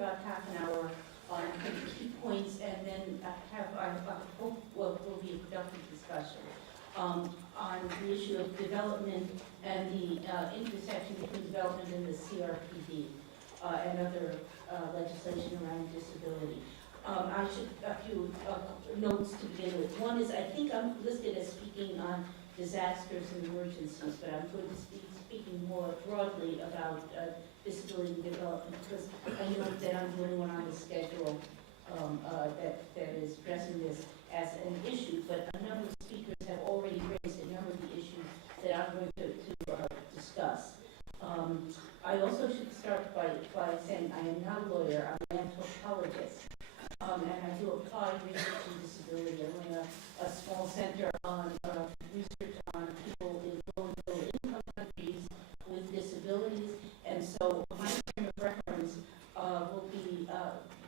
about half an hour on key points, and then I hope will be a productive discussion on the issue of development and the intersection between development and the CRPD and other legislation around disability. I should a few notes to begin with. One is I think I'm listed as speaking on disasters and emergencies, but I'm going to be speaking more broadly about disability development, because I know that I'm the only one on the schedule that is addressing this as an issue, but a number of speakers have already raised a number of the issues that I'm going to discuss. I also should start by saying I am not a lawyer, I'm an anthropologist, and I do applied research in disability. I run a small center on research on people in low and middle income countries with disabilities, and so my frame of reference will be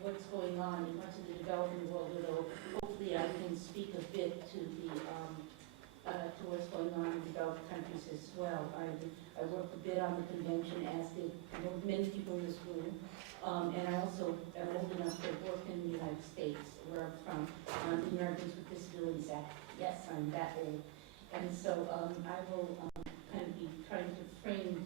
what's going on in much of the developing world, although hopefully I can speak a bit to the to what's going on in developed countries as well. I work a bit on the convention, as did many people in this room, and I also am old enough to work in the United States, where I'm from, on the Americans with Disabilities Act. Yes, I'm that old. And so I will kind of be trying to frame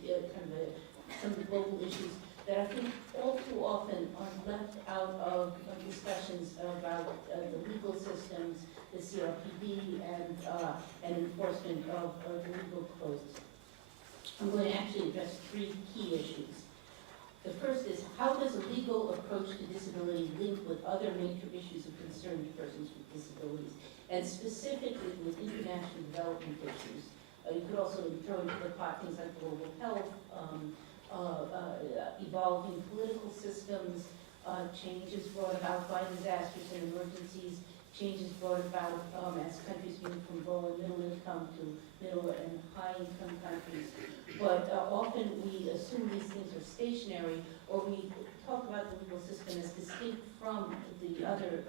some of the global issues that I think all too often are left out of discussions about the legal systems, the CRPD, and enforcement of the legal codes. I'm going to actually address three key issues. The first is, how does a legal approach to disability link with other major issues of concern to persons with disabilities, and specifically with international development issues? You could also throw into the pot things like global health, evolving political systems, changes brought about by disasters and emergencies, changes brought about as countries move from low and middle income to middle and high income countries. But often we assume these things are stationary, or we talk about the legal system as distinct from the other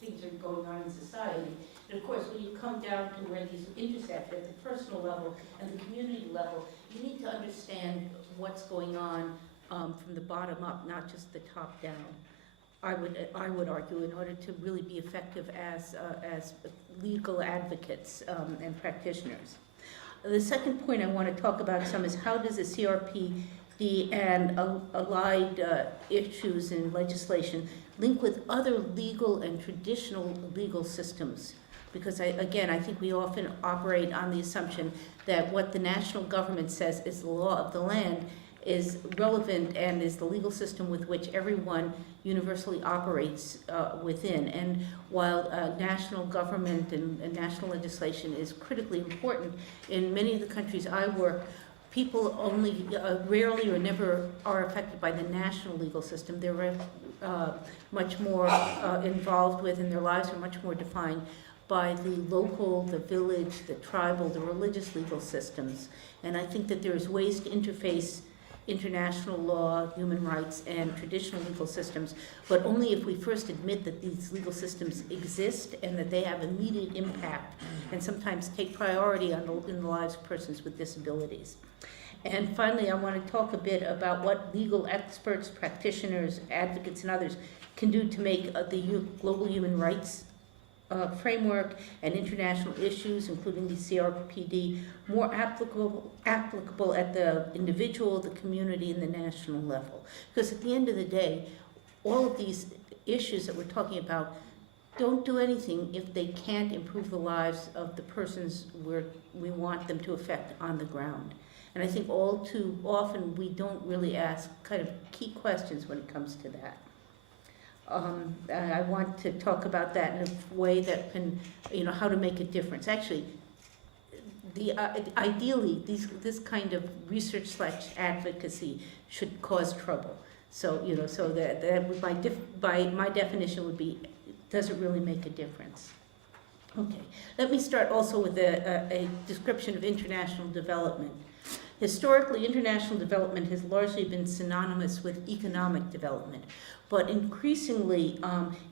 things that are going on in society. And of course, when you come down to where these intersect at the personal level and the community level, you need to understand what's going on from the bottom up, not just the top down. I would argue, in order to really be effective as legal advocates and practitioners. The second point I want to talk about some is, how does the CRPD and allied issues in legislation link with other legal and traditional legal systems? Because I think we often operate on the assumption that what the national government says is the law of the land is relevant and is the legal system with which everyone universally operates within. And while national government and national legislation is critically important, in many of the countries I work, people only rarely or never are affected by the national legal system. They're much more involved with, and their lives are much more defined by the local, the village, the tribal, the religious legal systems. And I think that there's ways to interface international law, human rights, and traditional legal systems, but only if we first admit that these legal systems exist and that they have immediate impact and sometimes take priority in the lives of persons with disabilities. And finally, I want to talk a bit about what legal experts, practitioners, advocates, and others can do to make the global human rights framework and international issues, including the CRPD, more applicable at the individual, the community, and the national level. Because at the end of the day, all of these issues that we're talking about don't do anything if they can't improve the lives of the persons we want them to affect on the ground. And I think all too often we don't really ask kind of key questions when it comes to that. I want to talk about that in a way that can, how to make a difference. Actually, ideally, this kind of research/advocacy should cause trouble. So, so that by my definition would be, does it really make a difference? Okay, let me start also with a description of international development. Historically, international development has largely been synonymous with economic development, but increasingly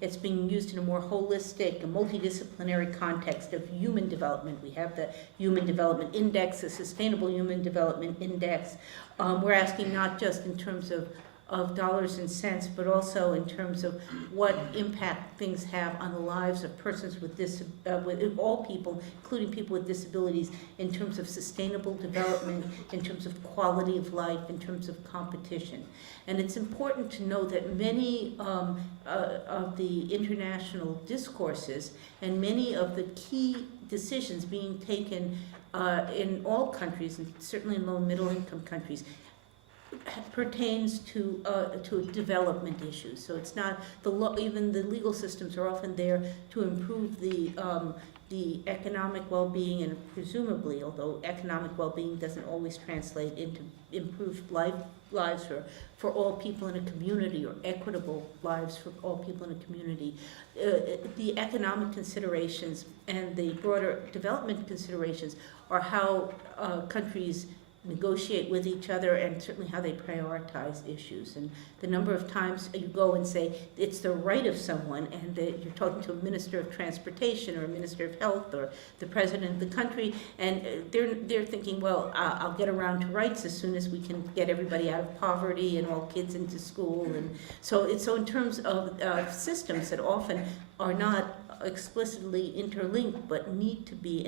it's being used in a more holistic and multidisciplinary context of human development. We have the Human Development Index, the Sustainable Human Development Index. We're asking not just in terms of of dollars and cents, but also in terms of what impact things have on the lives of persons with all people, including people with disabilities, in terms of sustainable development, in terms of quality of life, in terms of competition. And it's important to know that many of the international discourses and many of the key decisions being taken in all countries, and certainly in low and middle income countries, pertains to development issues. So it's not even the legal systems are often there to improve the economic well-being, and presumably, although economic well-being doesn't always translate into improved lives for all people in a community, or equitable lives for all people in a community. The economic considerations and the broader development considerations are how countries negotiate with each other, and certainly how they prioritize issues. And the number of times you go and say it's the right of someone, and you're talking to a minister of transportation or a minister of health or the president of the country, and they're thinking, well, I'll get around to rights as soon as we can get everybody out of poverty and all kids into school. And so in terms of systems that often are not explicitly interlinked, but need to be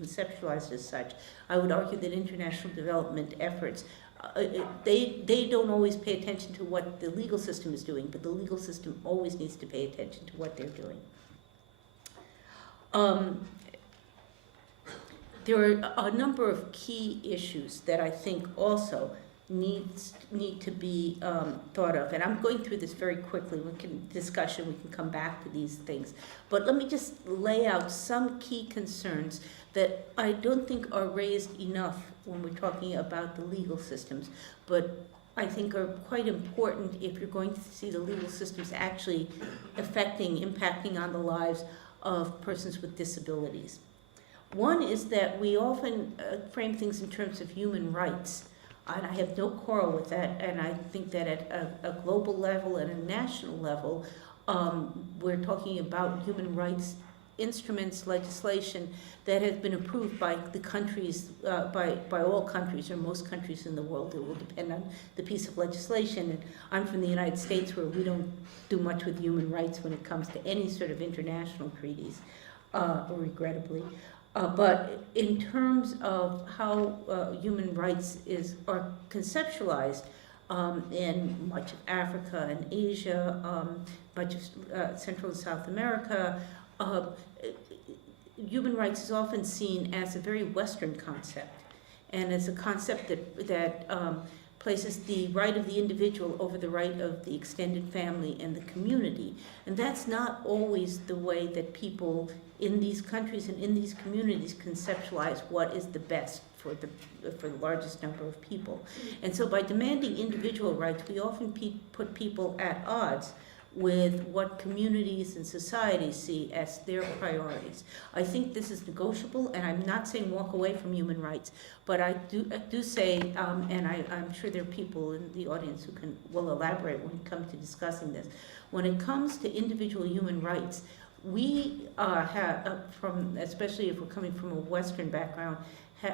conceptualized as such, I would argue that international development efforts, they don't always pay attention to what the legal system is doing, but the legal system always needs to pay attention to what they're doing. There are a number of key issues that I think also need to be thought of, and I'm going through this very quickly. We can come back to these things, but let me just lay out some key concerns that I don't think are raised enough when we're talking about the legal systems, but I think are quite important if you're going to see the legal systems actually impacting on the lives of persons with disabilities. One is that we often frame things in terms of human rights, and I have no quarrel with that, and I think that at a global level and a national level, we're talking about human rights instruments, legislation that has been approved by the countries, by all countries, or most countries in the world. It will depend on the piece of legislation. And I'm from the United States, where we don't do much with human rights when it comes to any sort of international treaties, regrettably. But in terms of how human rights are conceptualized in much of Africa and Asia, much of Central and South America, human rights is often seen as a very Western concept, and as a concept that places the right of the individual over the right of the extended family and the community. And that's not always the way that people in these countries and in these communities conceptualize what is the best for the largest number of people. And so by demanding individual rights, we often put people at odds with what communities and societies see as their priorities. I think this is negotiable, and I'm not saying walk away from human rights, but I do say, and I'm sure there are people in the audience who will elaborate when it comes to discussing this. When it comes to individual human rights, we have, especially if we're coming from a Western background,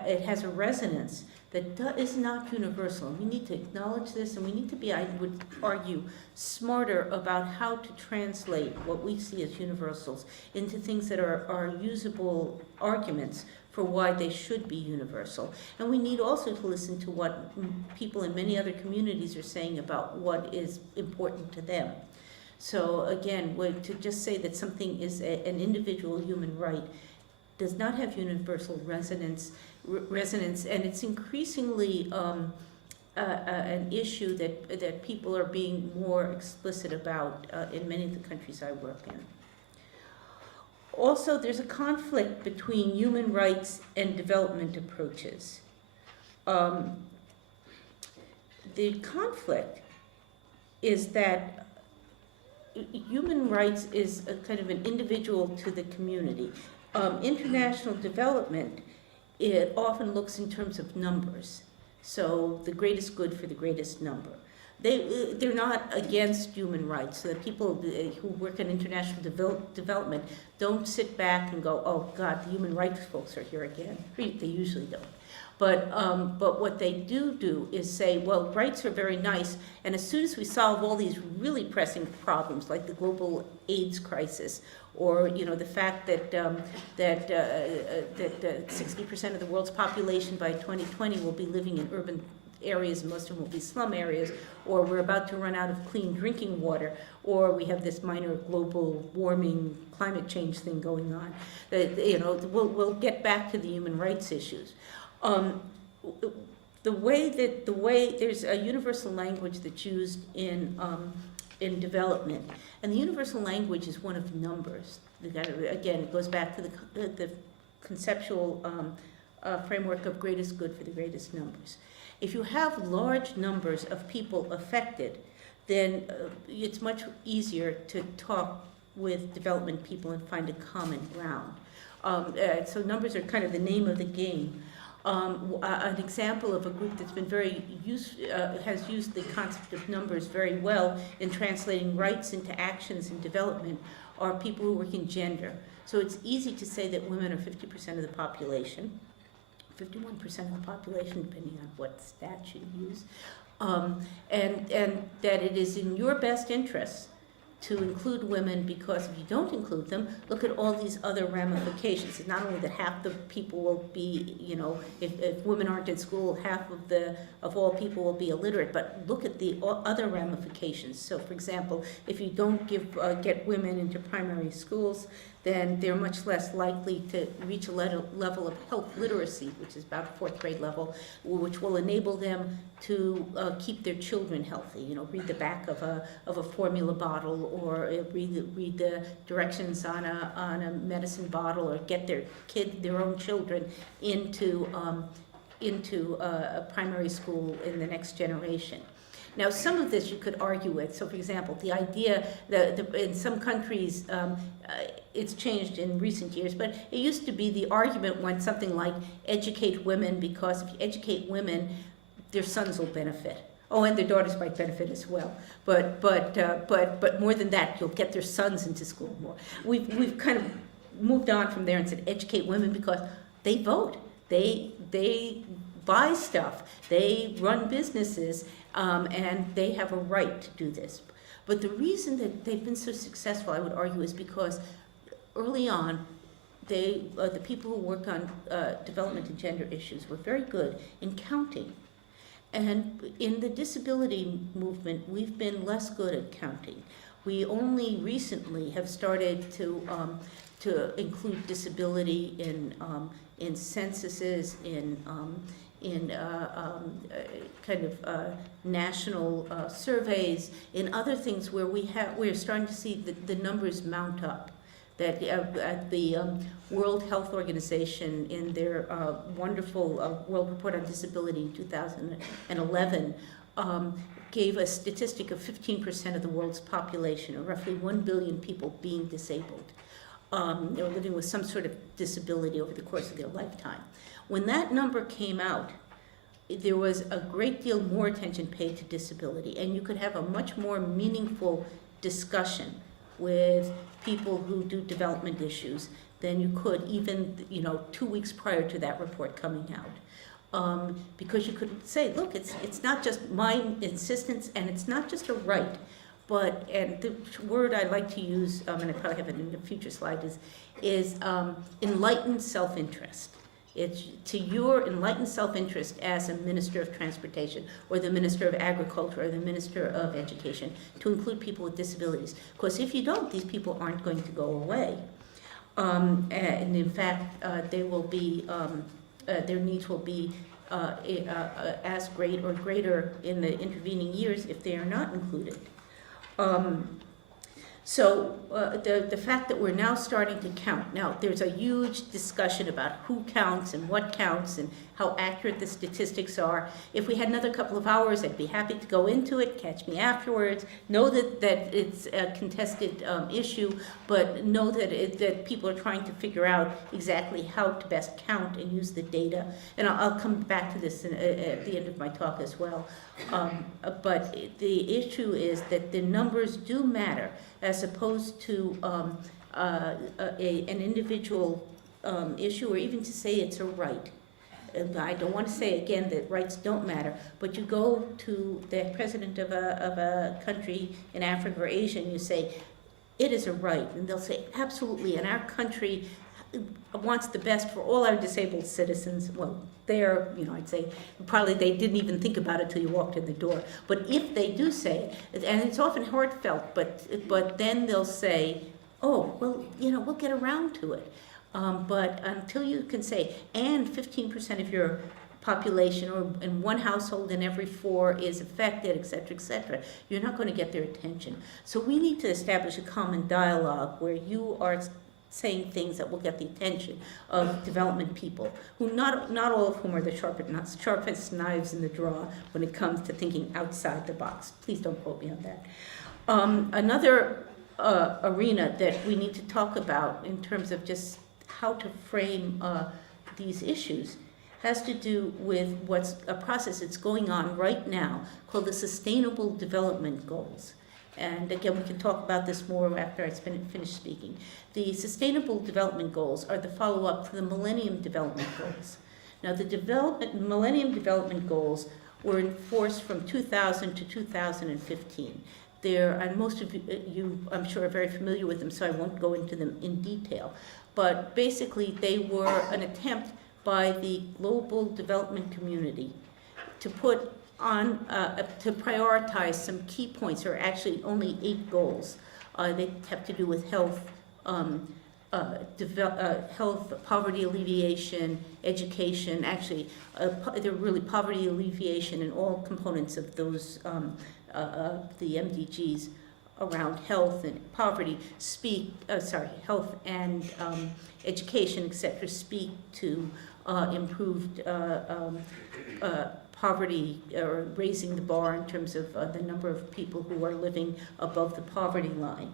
it has a resonance that is not universal. We need to acknowledge this, and we need to be, I would argue, smarter about how to translate what we see as universals into things that are usable arguments for why they should be universal. And we need also to listen to what people in many other communities are saying about what is important to them. So again, to just say that something is an individual human right does not have universal resonance, and it's increasingly an issue that people are being more explicit about in many of the countries I work in. Also, there's a conflict between human rights and development approaches. The conflict is that human rights is a kind of an individual to the community. International development, it often looks in terms of numbers. So the greatest good for the greatest number. They're not against human rights. So the people who work in international development don't sit back and go, oh God, the human rights folks are here again. They usually don't. But what they do is say, well, rights are very nice, and as soon as we solve all these really pressing problems, like the global AIDS crisis, or the fact that 60% of the world's population by 2020 will be living in urban areas, and most of them will be slum areas, or we're about to run out of clean drinking water, or we have this minor global warming climate change thing going on. We'll get back to the human rights issues. The way there's a universal language that's used in development, and the universal language is one of numbers. Again, it goes back to the conceptual framework of greatest good for the greatest numbers. If you have large numbers of people affected, then it's much easier to talk with development people and find a common ground. So numbers are kind of the name of the game. An example of a group that's been has used the concept of numbers very well in translating rights into actions in development are people who work in gender. So it's easy to say that women are 50% of the population, 51% of the population, depending on what stat you use, and that it is in your best interest to include women, because if you don't include them, look at all these other ramifications. It's not only that half the people will be, if women aren't in school, half of all people will be illiterate, but look at the other ramifications. So, for example, if you don't get women into primary schools, then they're much less likely to reach a level of health literacy, which is about 4th grade level, which will enable them to keep their children healthy. Read the back of a formula bottle, or read the directions on a medicine bottle, or get their own children into a primary school in the next generation. Now, some of this you could argue with. So, for example, the idea that in some countries, it's changed in recent years, but it used to be the argument went something like educate women, because if you educate women, their sons will benefit. Oh, and their daughters might benefit as well. But more than that, you'll get their sons into school more. We've kind of moved on from there and said educate women because they vote, they buy stuff, they run businesses, and they have a right to do this. But the reason that they've been so successful, I would argue, is because early on, the people who work on development and gender issues were very good in counting. And in the disability movement, we've been less good at counting. We only recently have started to include disability in censuses, in national surveys, in other things where we're starting to see the numbers mount up. That the World Health Organization, in their wonderful World Report on Disability in 2011, gave a statistic of 15% of the world's population, or roughly 1 billion people, being disabled. They're living with some sort of disability over the course of their lifetime. When that number came out, there was a great deal more attention paid to disability, and you could have a much more meaningful discussion with people who do development issues than you could even 2 weeks prior to that report coming out. Because you could say, look, it's not just my insistence, and it's not just a right, and the word I like to use, and I probably have it in a future slide, is enlightened self-interest. It's to your enlightened self-interest as a Minister of Transportation, or the Minister of Agriculture, or the Minister of Education, to include people with disabilities. Because if you don't, these people aren't going to go away. And in fact, they will be, their needs will be as great or greater in the intervening years if they are not included. So the fact that we're now starting to count, now there's a huge discussion about who counts and what counts and how accurate the statistics are. If we had another couple of hours, I'd be happy to go into it. Catch me afterwards. Know that it's a contested issue, but know that people are trying to figure out exactly how to best count and use the data. And I'll come back to this at the end of my talk as well. But the issue is that the numbers do matter, as opposed to an individual issue, or even to say it's a right. and I don't want to say again that rights don't matter, but you go to the president of a country in Africa or Asia and you say, it is a right, and they'll say, absolutely, and our country wants the best for all our disabled citizens. Well, I'd say probably they didn't even think about it till you walked in the door. But if they do say it, and it's often heartfelt, but then they'll say, oh, well, we'll get around to it. But until you can say, and 15% of your population, or in one household in every 4 is affected, et cetera, you're not going to get their attention. So we need to establish a common dialogue where you are saying things that will get the attention of development people, who not all of whom are the sharpest knives in the drawer when it comes to thinking outside the box. Please don't quote me on that. Another arena that we need to talk about in terms of just how to frame these issues has to do with what's a process that's going on right now called the Sustainable Development Goals. And again, we can talk about this more after I finish speaking. The Sustainable Development Goals are the follow-up to the Millennium Development Goals. Now, the Millennium Development Goals were enforced from 2000 to 2015. And most of you, I'm sure, are very familiar with them, so I won't go into them in detail. But basically, they were an attempt by the global development community to put on, to prioritize some key points. There are actually only 8 goals. They have to do with health, health, poverty alleviation, education. Actually, they're really poverty alleviation and all components of those, the MDGs around health and poverty health and education, etc., speak to improved poverty, or raising the bar in terms of the number of people who are living above the poverty line.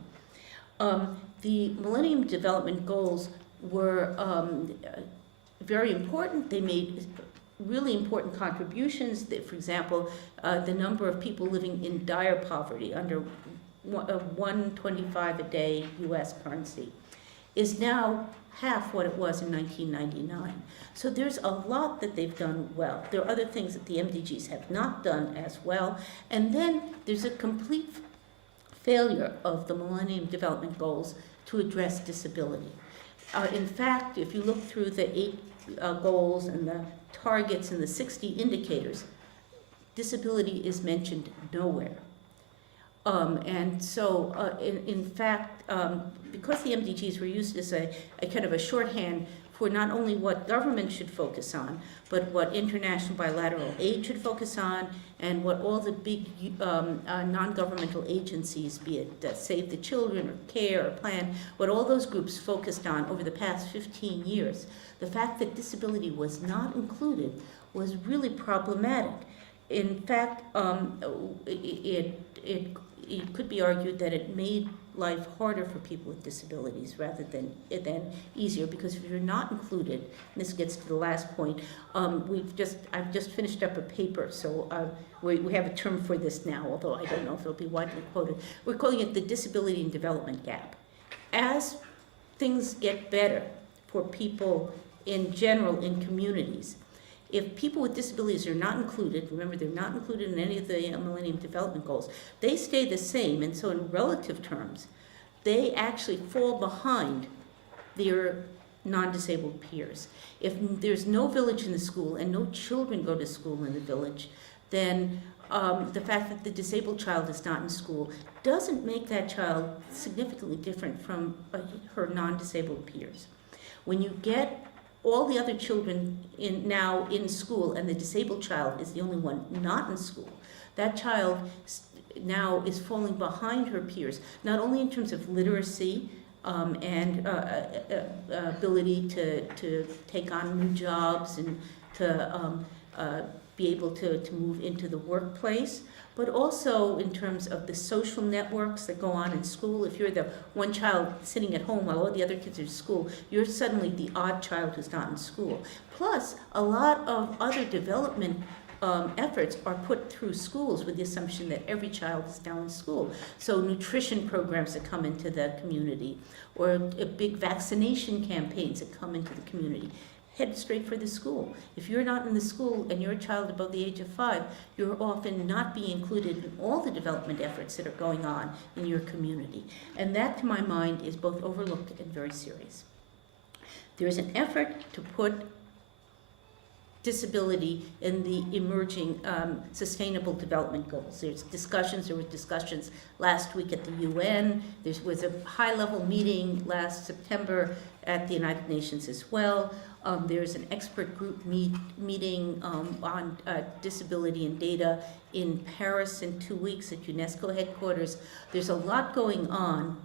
The Millennium Development Goals were very important. They made really important contributions. For example, the number of people living in dire poverty, under $1.25 a day U.S. currency, is now half what it was in 1999. So there's a lot that they've done well. There are other things that the MDGs have not done as well. And then there's a complete failure of the Millennium Development Goals to address disability. In fact, if you look through the 8 goals and the targets and the 60 indicators, disability is mentioned nowhere. And so, in fact, because the MDGs were used as a kind of a shorthand for not only what government should focus on, but what international bilateral aid should focus on, and what all the big non-governmental agencies, be it Save the Children or CARE or PLAN, what all those groups focused on over the past 15 years. The fact that disability was not included was really problematic. In fact, it could be argued that it made life harder for people with disabilities rather than easier, because if you're not included, and this gets to the last point, I've just finished up a paper, so we have a term for this now, although I don't know if it'll be widely quoted. We're calling it the disability and development gap. As things get better for people in general in communities, if people with disabilities are not included, remember they're not included in any of the Millennium Development Goals, they stay the same, and so in relative terms, they actually fall behind their non-disabled peers. If there's no village in the school and no children go to school in the village, then the fact that the disabled child is not in school doesn't make that child significantly different from her non-disabled peers. When you get all the other children now in school, and the disabled child is the only one not in school, that child now is falling behind her peers, not only in terms of literacy and ability to take on new jobs and to be able to move into the workplace, but also in terms of the social networks that go on in school. If you're the one child sitting at home while all the other kids are at school, you're suddenly the odd child who's not in school. Plus, a lot of other development efforts are put through schools with the assumption that every child is now in school. So nutrition programs that come into the community, or big vaccination campaigns that come into the community. head straight for the school. If you're not in the school and you're a child above the age of 5, you're often not being included in all the development efforts that are going on in your community. And that, to my mind, is both overlooked and very serious. There is an effort to put disability in the emerging sustainable development goals. There were discussions last week at the UN. There was a high-level meeting last September at the United Nations as well. There's an expert group meeting on disability and data in Paris in 2 weeks at UNESCO headquarters. There's a lot going on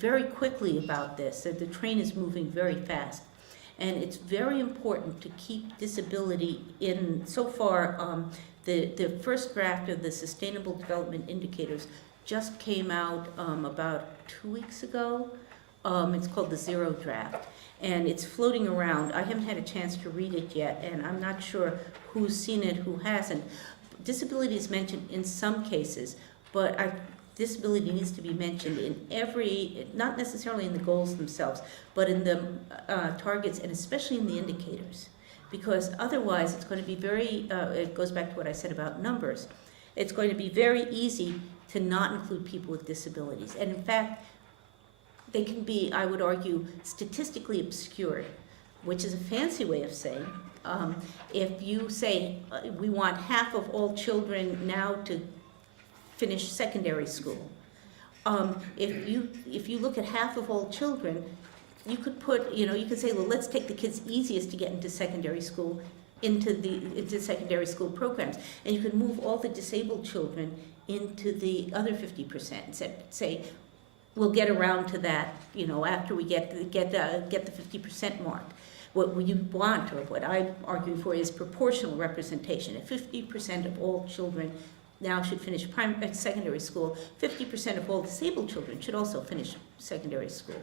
very quickly about this. The train is moving very fast. And it's very important to keep disability in. So far, the first draft of the Sustainable Development Indicators just came out about 2 weeks ago. It's called the Zero Draft, and it's floating around. I haven't had a chance to read it yet, and I'm not sure who's seen it, who hasn't. Disability is mentioned in some cases, but disability needs to be mentioned in every, not necessarily in the goals themselves, but in the targets and especially in the indicators. Because otherwise it's going to be very, it goes back to what I said about numbers, it's going to be very easy to not include people with disabilities. And in fact, they can be, I would argue, statistically obscured, which is a fancy way of saying, if you say we want half of all children now to finish secondary school. If you look at half of all children, you could put, you could say, well, let's take the kids easiest to get into secondary school, into secondary school programs, and you could move all the disabled children into the other 50%. Say, we'll get around to that, after we get the 50% mark. What you want, or what I'm arguing for, is proportional representation. If 50% of all children now should finish secondary school, 50% of all disabled children should also finish secondary school.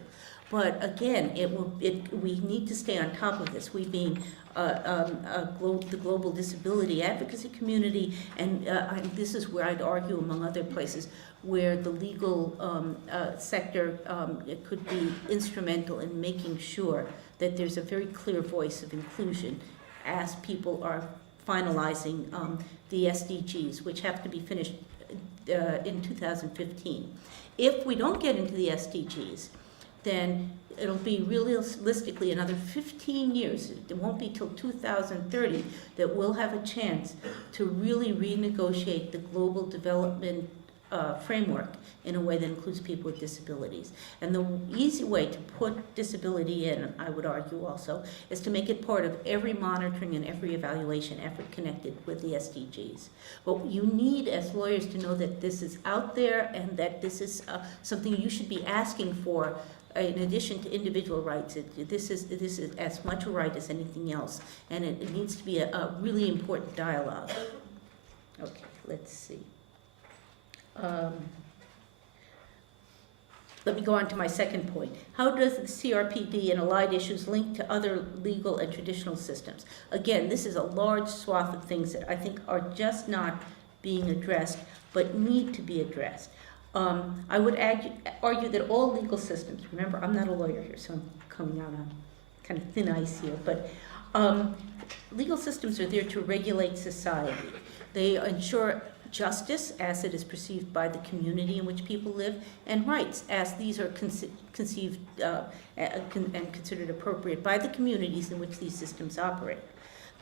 But again, we need to stay on top of this. We being the global disability advocacy community, and this is where I'd argue, among other places, where the legal sector it could be instrumental in making sure that there's a very clear voice of inclusion as people are finalizing the SDGs, which have to be finished in 2015. If we don't get into the SDGs, then it'll be realistically another 15 years. It won't be till 2030 that we'll have a chance to really renegotiate the global development framework in a way that includes people with disabilities. And the easy way to put disability in, I would argue also, is to make it part of every monitoring and every evaluation effort connected with the SDGs. But you need, as lawyers, to know that this is out there and that this is something you should be asking for in addition to individual rights. This is as much a right as anything else, and it needs to be a really important dialogue. Okay, let's see. Let me go on to my second point. How does the CRPD and allied issues link to other legal and traditional systems? Again, this is a large swath of things that I think are just not being addressed, but need to be addressed. I would argue that all legal systems, remember, I'm not a lawyer here, so I'm coming out on kind of thin ice here, but legal systems are there to regulate society. They ensure justice as it is perceived by the community in which people live, and rights as these are conceived and considered appropriate by the communities in which these systems operate.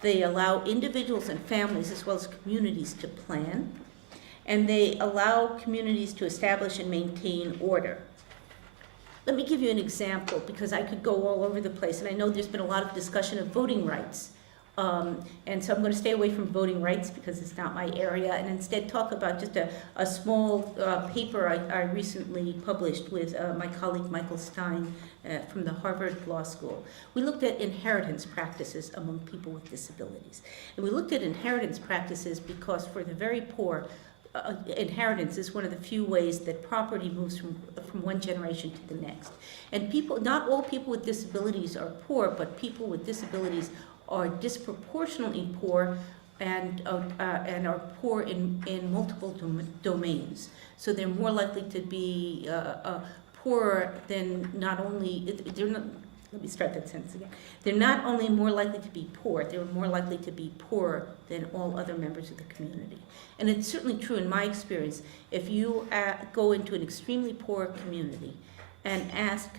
They allow individuals and families as well as communities to plan, and they allow communities to establish and maintain order. Let me give you an example, because I could go all over the place, and I know there's been a lot of discussion of voting rights. And so I'm going to stay away from voting rights because it's not my area, and instead talk about just a small paper I recently published with my colleague Michael Stein from the Harvard Law School. We looked at inheritance practices among people with disabilities. And we looked at inheritance practices because for the very poor, inheritance is one of the few ways that property moves from one generation to the next. And people, not all people with disabilities are poor, but people with disabilities are disproportionately poor and are poor in multiple domains. So they're more likely to be poorer than not only, let me start that sentence again. They're not only more likely to be poor, they're more likely to be poorer than all other members of the community. And it's certainly true in my experience. If you go into an extremely poor community and ask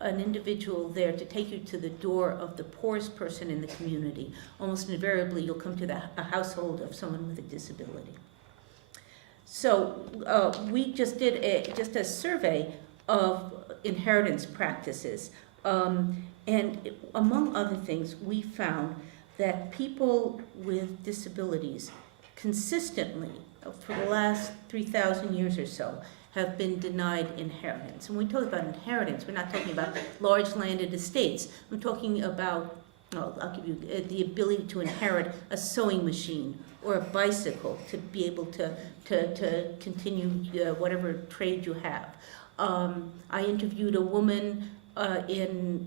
an individual there to take you to the door of the poorest person in the community, almost invariably you'll come to a household of someone with a disability. So we just did a survey of inheritance practices. And among other things, we found that people with disabilities consistently, for the last 3,000 years or so, have been denied inheritance. And when we talk about inheritance, we're not talking about large landed estates. I'm talking about, I'll give you the ability to inherit a sewing machine or a bicycle to be able to continue whatever trade you have. I interviewed a woman let's see,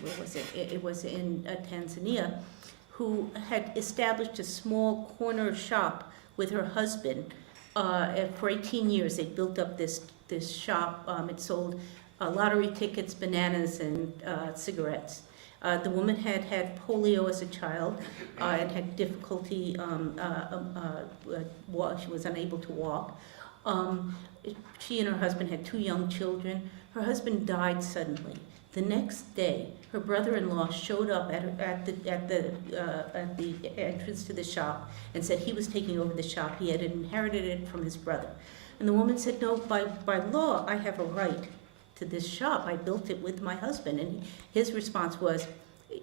where was it? It was in Tanzania, who had established a small corner shop with her husband. For 18 years, they built up this shop. It sold lottery tickets, bananas, and cigarettes. The woman had polio as a child and had difficulty. She was unable to walk. She and her husband had 2 young children. Her husband died suddenly. The next day, her brother-in-law showed up at the entrance to the shop and said he was taking over the shop. He had inherited it from his brother. And the woman said, no, by law, I have a right to this shop. I built it with my husband. And his response was,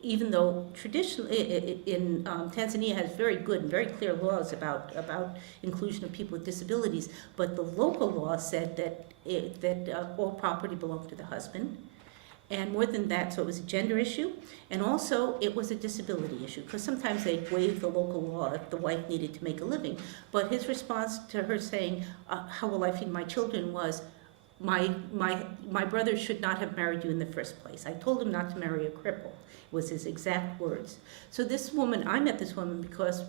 even though traditionally in Tanzania has very good and very clear laws about inclusion of people with disabilities, but the local law said that all property belonged to the husband. And more than that, so it was a gender issue, and also it was a disability issue, because sometimes they'd waive the local law if the wife needed to make a living. But his response to her saying, how will I feed my children, was, my brother should not have married you in the first place. I told him not to marry a cripple, was his exact words. So this woman, I met this woman because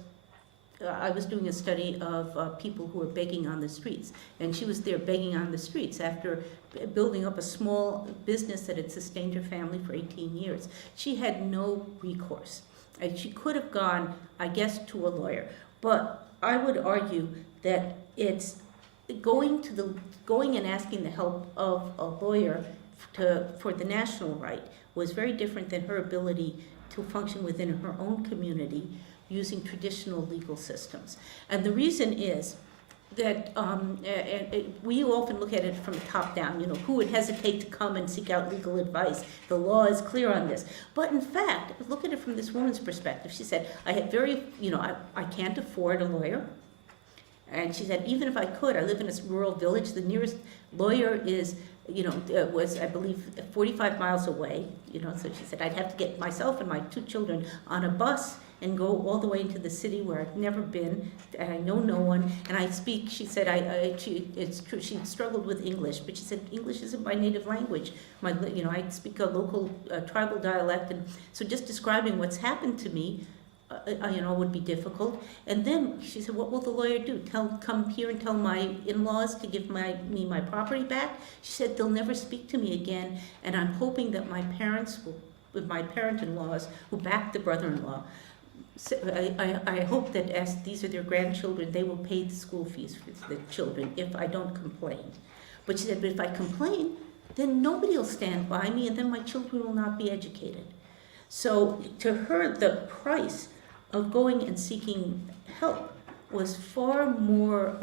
I was doing a study of people who were begging on the streets, and she was there begging on the streets after building up a small business that had sustained her family for 18 years. She had no recourse. And she could have gone, I guess, to a lawyer, but I would argue that it's going and asking the help of a lawyer for the national right was very different than her ability to function within her own community using traditional legal systems. And the reason is that we often look at it from the top down, who would hesitate to come and seek out legal advice? The law is clear on this. But in fact, look at it from this woman's perspective. She said, I can't afford a lawyer. And she said, even if I could, I live in a rural village, the nearest lawyer is, was, I believe, 45 miles away. So she said, I'd have to get myself and my 2 children on a bus and go all the way into the city where I've never been, and I know no one, and I speak, she said, it's true, she struggled with English, but she said, English isn't my native language. I speak a local tribal dialect, and so just describing what's happened to me, would be difficult. And then she said, what will the lawyer do? Come here and tell my in-laws to give me my property back? She said, they'll never speak to me again, and I'm hoping that my parent-in-laws who backed the brother-in-law, I hope that as these are their grandchildren, they will pay the school fees for the children if I don't complain. But she said, but if I complain, then nobody will stand by me, and then my children will not be educated. So to her, the price of going and seeking help was far more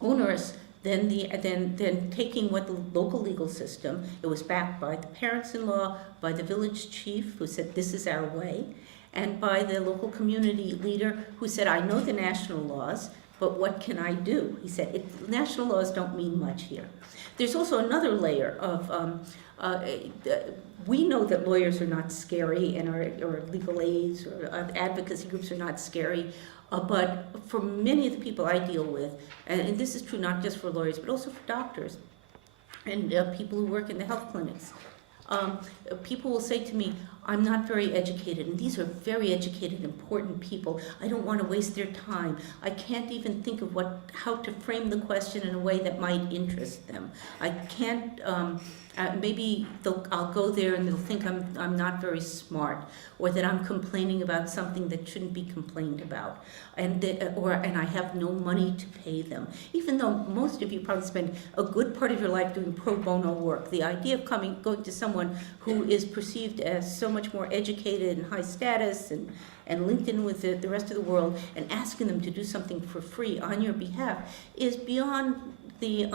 onerous than taking what the local legal system. It was backed by the parents-in-law, by the village chief who said this is our way, and by the local community leader who said, I know the national laws, but what can I do? He said, national laws don't mean much here. There's also another layer of, we know that lawyers are not scary, and or legal aids or advocacy groups are not scary. But for many of the people I deal with, and this is true not just for lawyers, but also for doctors and people who work in the health clinics, people will say to me, I'm not very educated, and these are very educated, important people. I don't want to waste their time. I can't even think of how to frame the question in a way that might interest them. I can't, maybe I'll go there and they'll think I'm not very smart, or that I'm complaining about something that shouldn't be complained about, and I have no money to pay them. Even though most of you probably spend a good part of your life doing pro bono work, the idea of going to someone who is perceived as so much more educated and high status and linked in with the rest of the world, and asking them to do something for free on your behalf is beyond the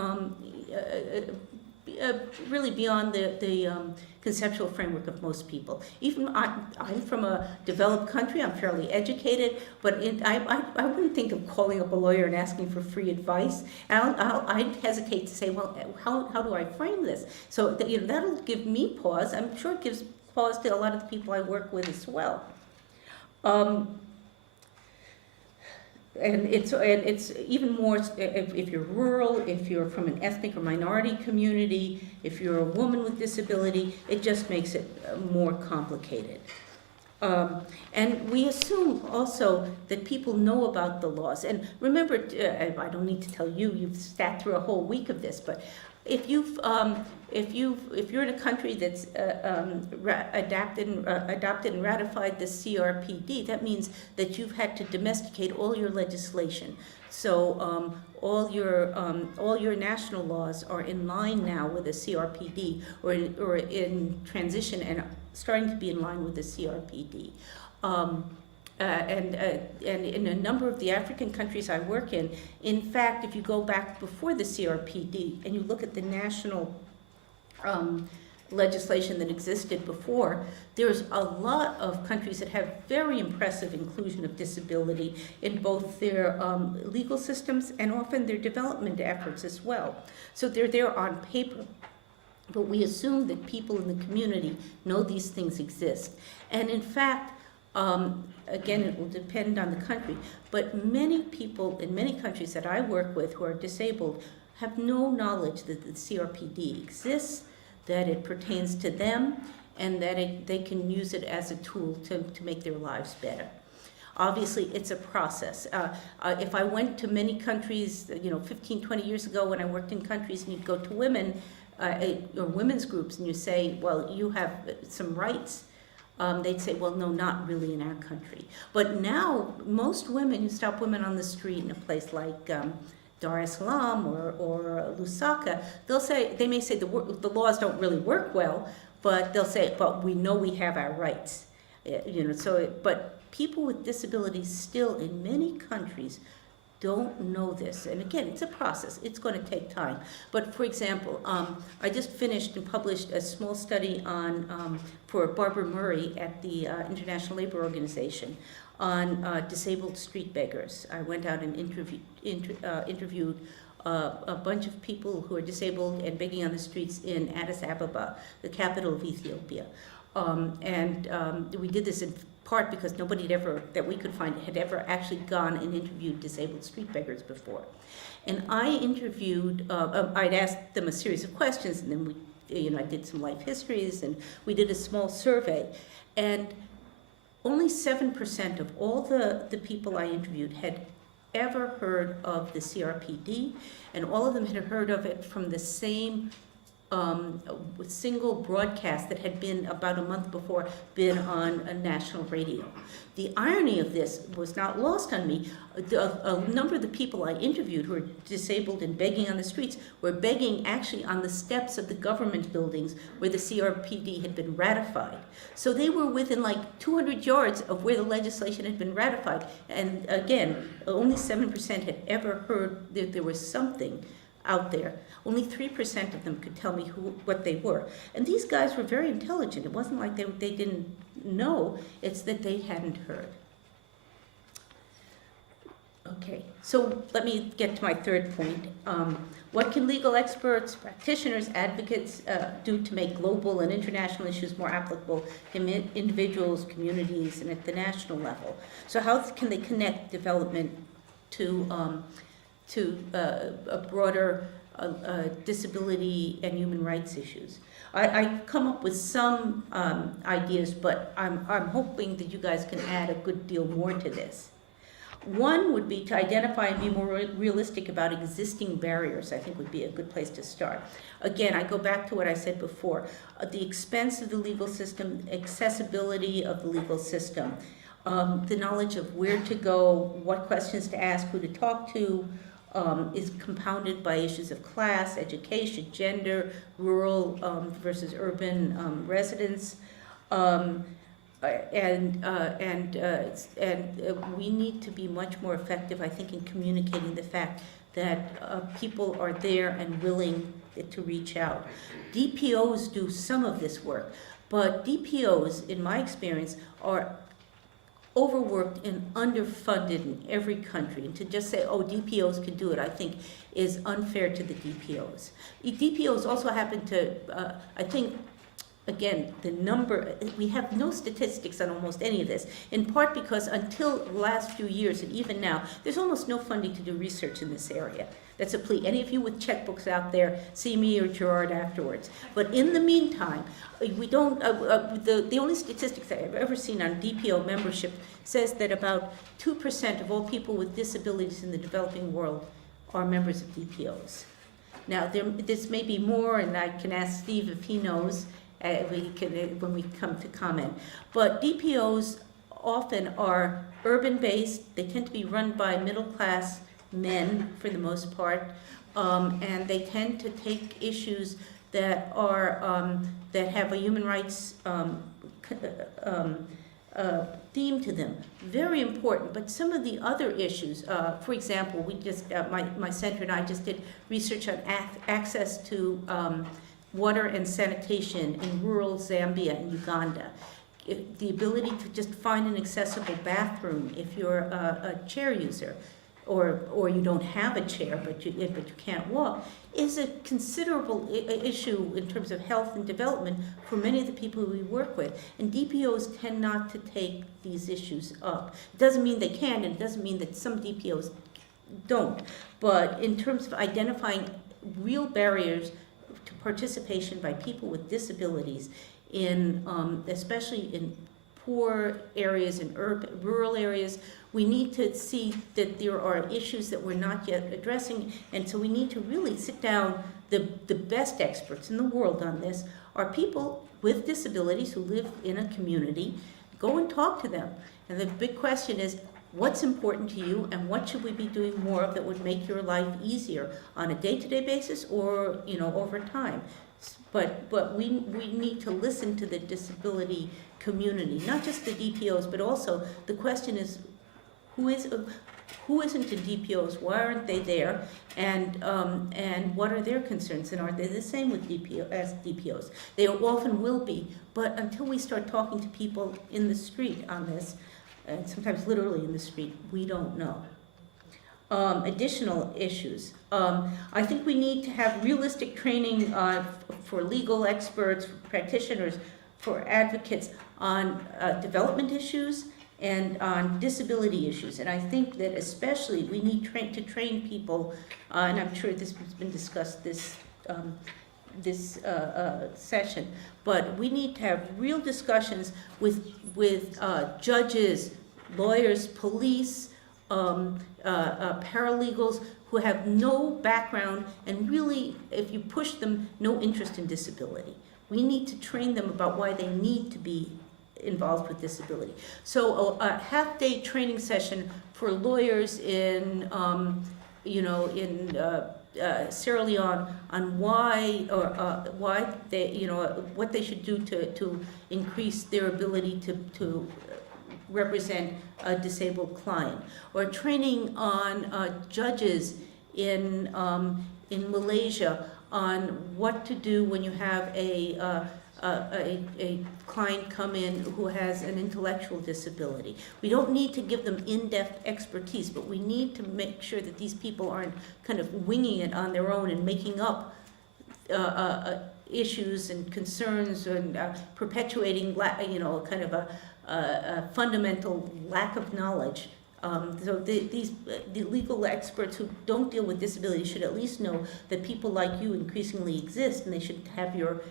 really beyond the conceptual framework of most people. Even I'm from a developed country, I'm fairly educated, but I wouldn't think of calling up a lawyer and asking for free advice. I'd hesitate to say, well, how do I frame this? So that'll give me pause. I'm sure it gives pause to a lot of the people I work with as well. And it's even more if you're rural, if you're from an ethnic or minority community, if you're a woman with disability, it just makes it more complicated. And we assume also that people know about the laws. And remember, I don't need to tell you, you've sat through a whole week of this, but if you're in a country that's adopted and ratified the CRPD, that means that you've had to domesticate all your legislation. So all your national laws are in line now with the CRPD, or in transition and starting to be in line with the CRPD. And in a number of the African countries I work in fact, if you go back before the CRPD and you look at the national legislation that existed before, there's a lot of countries that have very impressive inclusion of disability in both their legal systems and often their development efforts as well. So they're there on paper, but we assume that people in the community know these things exist. And in fact, again, it will depend on the country, but many people in many countries that I work with who are disabled have no knowledge that the CRPD exists, that it pertains to them, and that they can use it as a tool to make their lives better. Obviously, it's a process. If I went to many countries, 15, 20 years ago when I worked in countries, and you'd go to women or women's groups and you say, well, you have some rights, they'd say, well, no, not really in our country. But now, most women, you stop women on the street in a place like Dar es Salaam or Lusaka, they may say the laws don't really work well, but they'll say, but we know we have our rights. But people with disabilities still in many countries don't know this. And again, it's a process. It's going to take time. But for example, I just finished and published a small study for Barbara Murray at the International Labor Organization on disabled street beggars. I went out and interviewed a bunch of people who are disabled and begging on the streets in Addis Ababa, the capital of Ethiopia. We did this in part because nobody that we could find had ever actually gone and interviewed disabled street beggars before. And I interviewed, I'd asked them a series of questions, and then I did some life histories, and we did a small survey. And only 7% of all the people I interviewed had ever heard of the CRPD, and all of them had heard of it from the same single broadcast that had been about a month before been on a national radio. The irony of this was not lost on me. A number of the people I interviewed who were disabled and begging on the streets were begging actually on the steps of the government buildings where the CRPD had been ratified. So they were within like 200 yards of where the legislation had been ratified. And again, only 7% had ever heard that there was something out there. Only 3% of them could tell me what they were. And these guys were very intelligent. It wasn't like they didn't know, it's that they hadn't heard. Okay, so let me get to my third point. What can legal experts, practitioners, advocates do to make global and international issues more applicable to individuals, communities, and at the national level? So how can they connect development to a broader disability and human rights issues. I come up with some ideas, but I'm hoping that you guys can add a good deal more to this. One would be to identify and be more realistic about existing barriers, I think would be a good place to start. Again, I go back to what I said before, the expense of the legal system, accessibility of the legal system, the knowledge of where to go, what questions to ask, who to talk to, is compounded by issues of class, education, gender, rural versus urban residents. We need to be much more effective, I think, in communicating the fact that people are there and willing to reach out. DPOs do some of this work, but DPOs, in my experience, are overworked and underfunded in every country. And to just say, oh, DPOs can do it, I think is unfair to the DPOs. DPOs also happen to, I think, again, the number, we have no statistics on almost any of this, in part because until the last few years, and even now, there's almost no funding to do research in this area. That's a plea. Any of you with checkbooks out there, see me or Gerard afterwards. But in the meantime, we don't, the only statistics I've ever seen on DPO membership says that about 2% of all people with disabilities in the developing world are members of DPOs. Now, this may be more, and I can ask Steve if he knows, when we come to comment. But DPOs often are urban-based. They tend to be run by middle-class men for the most part, and they tend to take issues that are that have a human rights theme to them. Very important. But some of the other issues, for example, we just my center and I just did research on access to water and sanitation in rural Zambia and Uganda. The ability to just find an accessible bathroom if you're a chair user, or you don't have a chair but you can't walk, is a considerable issue in terms of health and development for many of the people we work with. And DPOs tend not to take these issues up. It doesn't mean they can, and it doesn't mean that some DPOs don't. But in terms of identifying real barriers to participation by people with disabilities in, especially in poor areas, in rural areas, we need to see that there are issues that we're not yet addressing, and so we need to really sit down. The best experts in the world on this are people with disabilities who live in a community. Go and talk to them. And the big question is, what's important to you, and what should we be doing more of that would make your life easier on a day-to-day basis, or over time? But we need to listen to the disability community, not just the DPOs, but also the question is, who isn't in DPOs? Why aren't they there? And what are their concerns? And are they the same with DPOs? They often will be, but until we start talking to people in the street on this, and sometimes literally in the street, we don't know. Additional issues. I think we need to have realistic training for legal experts, for practitioners, for advocates on development issues and on disability issues. And I think that especially we need to train people, and I'm sure this has been discussed this session, but we need to have real discussions with judges, lawyers, police, paralegals who have no background and really, if you push them, no interest in disability. We need to train them about why they need to be involved with disability. So a half-day training session for lawyers in, Sierra Leone on why they, what they should do to increase their ability to represent a disabled client, or training on judges in Malaysia on what to do when you have a client come in who has an intellectual disability. We don't need to give them in-depth expertise, but we need to make sure that these people aren't kind of winging it on their own and making up issues and concerns and perpetuating, kind of a fundamental lack of knowledge So the legal experts who don't deal with disability should at least know that people like you increasingly exist, and they should have your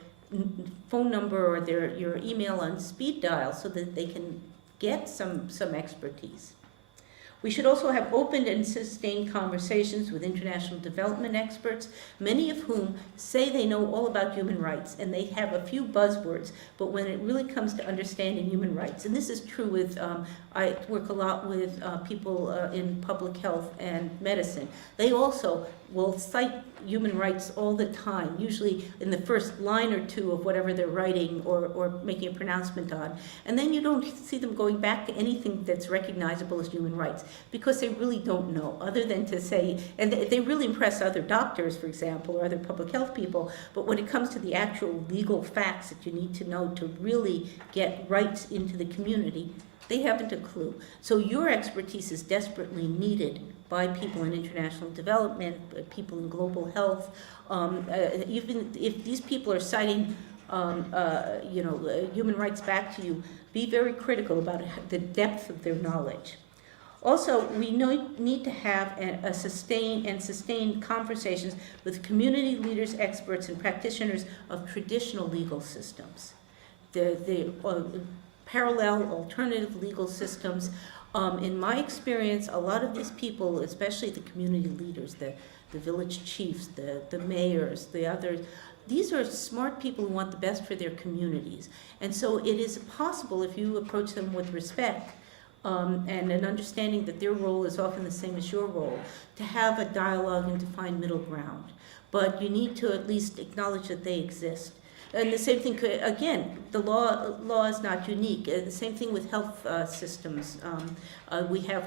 phone number or your email on speed dial so that they can get some expertise. We should also have open and sustained conversations with international development experts, many of whom say they know all about human rights, and they have a few buzzwords, but when it really comes to understanding human rights, and this is true with, I work a lot with people in public health and medicine, they also will cite human rights all the time, usually in the first line or two of whatever they're writing or making a pronouncement on. And then you don't see them going back to anything that's recognizable as human rights, because they really don't know, other than to say, and they really impress other doctors, for example, or other public health people, but when it comes to the actual legal facts that you need to know to really get rights into the community, they haven't a clue. So your expertise is desperately needed by people in international development, people in global health. Even if these people are citing, human rights back to you, be very critical about the depth of their knowledge. Also, we need to have sustained conversations with community leaders, experts, and practitioners of traditional legal systems. The parallel alternative legal systems. In my experience, a lot of these people, especially the community leaders, the village chiefs, the mayors, the others, these are smart people who want the best for their communities. And so it is possible, if you approach them with respect and an understanding that their role is often the same as your role, to have a dialogue and to find middle ground. But you need to at least acknowledge that they exist. And the same thing, again, the law is not unique. The same thing with health systems. We have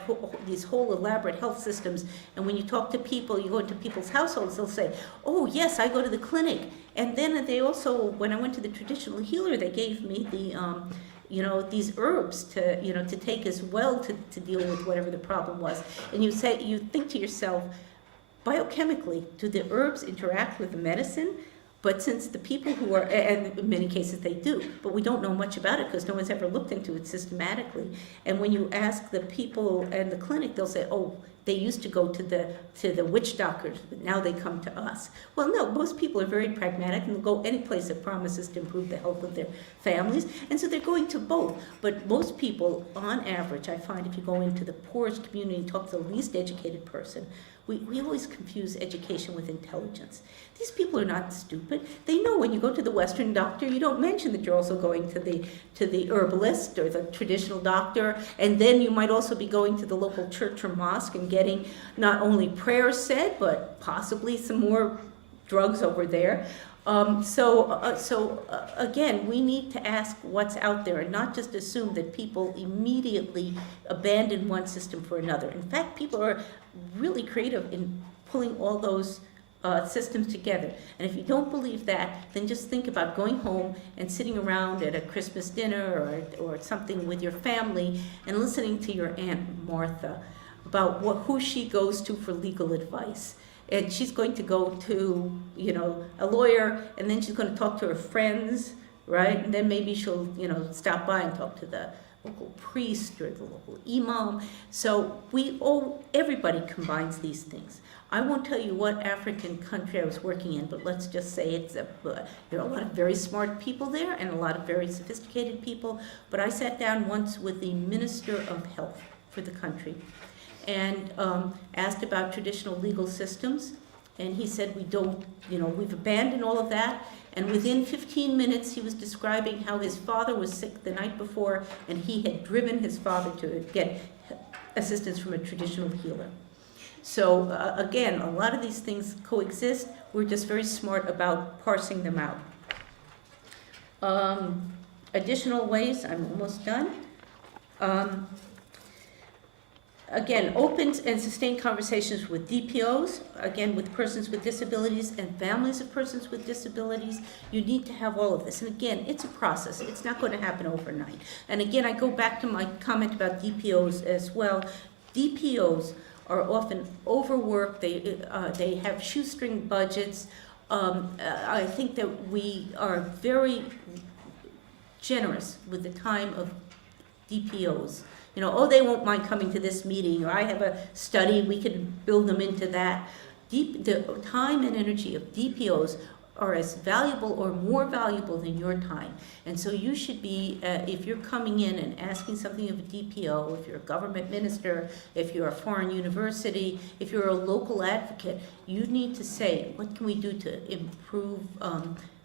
these whole elaborate health systems, and when you talk to people, you go into people's households, they'll say, oh yes, I go to the clinic. And then they also, when I went to the traditional healer, they gave me these herbs to take as well to deal with whatever the problem was. And you think to yourself, biochemically, do the herbs interact with the medicine? But since the people who are, and in many cases they do, but we don't know much about it because no one's ever looked into it systematically. And when you ask the people in the clinic, they'll say, oh, they used to go to the witch doctors, but now they come to us. Well, no, most people are very pragmatic and they'll go any place that promises to improve the health of their families. And so they're going to both. But most people, on average, I find if you go into the poorest community and talk to the least educated person, we always confuse education with intelligence. These people are not stupid. They know when you go to the Western doctor, you don't mention that you're also going to the herbalist or the traditional doctor, and then you might also be going to the local church or mosque and getting not only prayers said, but possibly some more drugs over there. So again, we need to ask what's out there and not just assume that people immediately abandon one system for another. In fact, people are really creative in pulling all those systems together. And if you don't believe that, then just think about going home and sitting around at a Christmas dinner or something with your family and listening to your Aunt Martha about who she goes to for legal advice. And she's going to go to, a lawyer, and then she's going to talk to her friends, right? And then maybe she'll, stop by and talk to the local priest or the local imam. So everybody combines these things. I won't tell you what African country I was working in, but let's just say there are a lot of very smart people there and a lot of very sophisticated people. But I sat down once with the Minister of Health for the country and asked about traditional legal systems. And he said, we've abandoned all of that. And within 15 minutes, he was describing how his father was sick the night before, and he had driven his father to get assistance from a traditional healer. So again, a lot of these things coexist. We're just very smart about parsing them out. Additional ways, I'm almost done. Again, open and sustained conversations with DPOs, again, with persons with disabilities and families of persons with disabilities. You need to have all of this. And again, it's a process. It's not going to happen overnight. And again, I go back to my comment about DPOs as well. DPOs are often overworked. They have shoestring budgets. I think that we are very generous with the time of DPOs. You know, oh, they won't mind coming to this meeting, or I have a study, we could build them into that. The time and energy of DPOs are as valuable or more valuable than your time. And so you should be, if you're coming in and asking something of a DPO, if you're a government minister, if you're a foreign university, if you're a local advocate, you need to say, what can we do to improve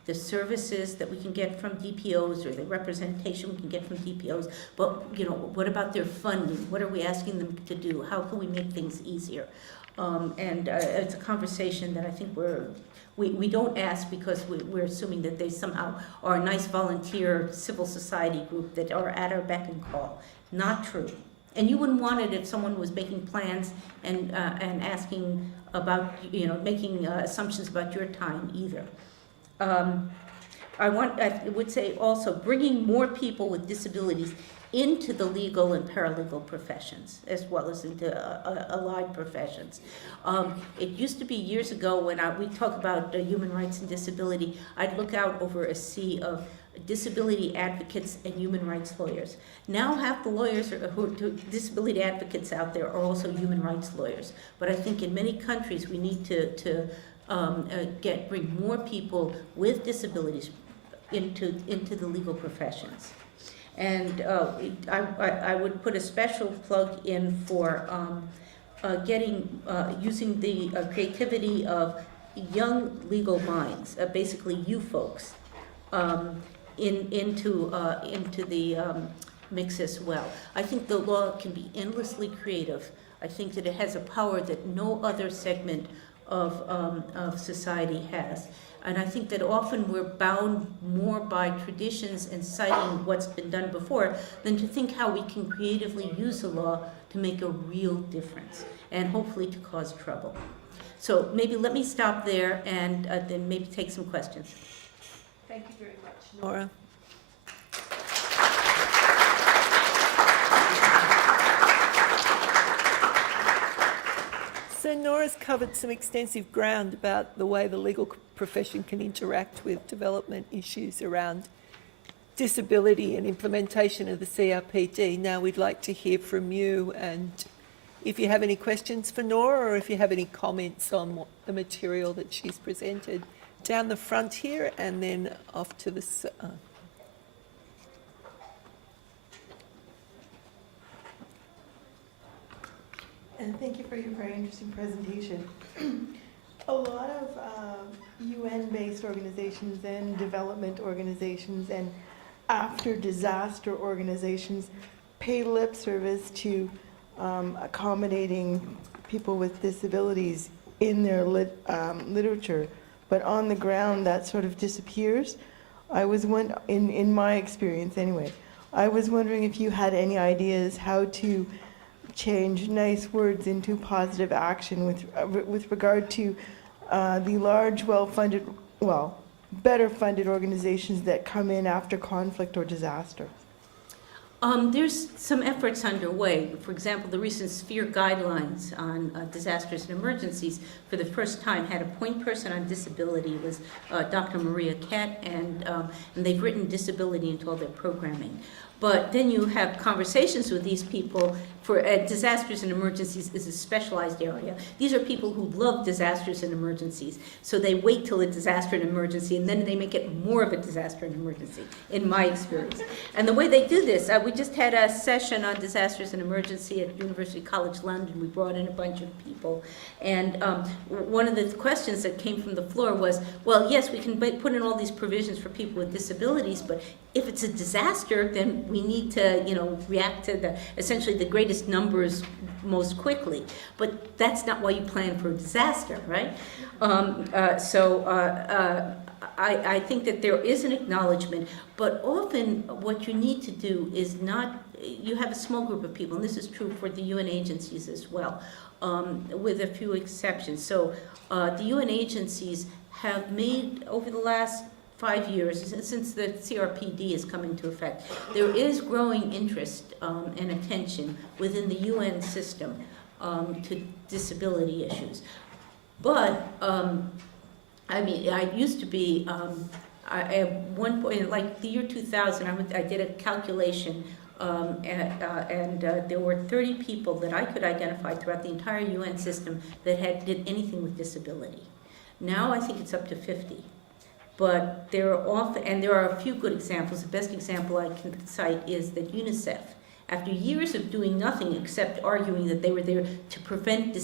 the services that we can get from DPOs, or the representation we can get from DPOs, but you know, what about their funding? What are we asking them to do? How can we make things easier? It's a conversation that I think we don't ask because we're assuming that they somehow are a nice volunteer civil society group that are at our beck and call. Not true. And you wouldn't want it if someone was making plans and asking about, you know, making assumptions about your time either. I would say also bringing more people with disabilities into the legal and paralegal professions, as well as into allied professions. It used to be years ago when we talk about human rights and disability, I'd look out over a sea of disability advocates and human rights lawyers. Now half the lawyers who are disability advocates out there are also human rights lawyers. But I think in many countries we need to bring more people with disabilities into the legal professions. And I would put a special plug in for using the creativity of young legal minds, basically you folks, into the mix as well. I think the law can be endlessly creative. I think that it has a power that no other segment of society has. And I think that often we're bound more by traditions and citing what's been done before than to think how we can creatively use the law to make a real difference and hopefully to cause trouble. So maybe let me stop there and then maybe take some questions. Thank you very much, Nora. So Nora's covered some extensive ground about the way the legal profession can interact with development issues around disability and implementation of the CRPD. Now we'd like to hear from you, and if you have any questions for Nora or if you have any comments on the material that she's presented, down the front here and then off to the And thank you for your very interesting presentation. A lot of UN-based organizations and development organizations and after disaster organizations pay lip service to accommodating people with disabilities in their literature, but on the ground that sort of disappears. I was in my experience anyway, I was wondering if you had any ideas how to change nice words into positive action with regard to the large, well-funded, better funded organizations that come in after conflict or disaster. There's some efforts underway. For example, the recent Sphere guidelines on disasters and emergencies for the first time had a point person on disability. It was Dr. Maria Kett, and they've written disability into all their programming. But then you have conversations with these people. For disasters and emergencies is a specialized area. These are people who love disasters and emergencies, so they wait till a disaster and emergency, and then they make it more of a disaster and emergency, in my experience. And the way they do this, we just had a session on disasters and emergency at University College London. We brought in a bunch of people, and one of the questions that came from the floor was, well, yes, we can put in all these provisions for people with disabilities, but if it's a disaster, then we need to, react to essentially the greatest numbers most quickly. But that's not why you plan for a disaster, right? I think that there is an acknowledgement, but often what you need to do is you have a small group of people, and this is true for the UN agencies as well, with a few exceptions. So the UN agencies have made, over the last 5 years, since the CRPD has come into effect, there is growing interest and attention within the UN system to disability issues. But, I used to be, at one point, like the year 2000, I did a calculation There were 30 people that I could identify throughout the entire UN system that did anything with disability. Now I think it's up to 50. But there are a few good examples. The best example I can cite is that UNICEF, after years of doing nothing except arguing that they were there to prevent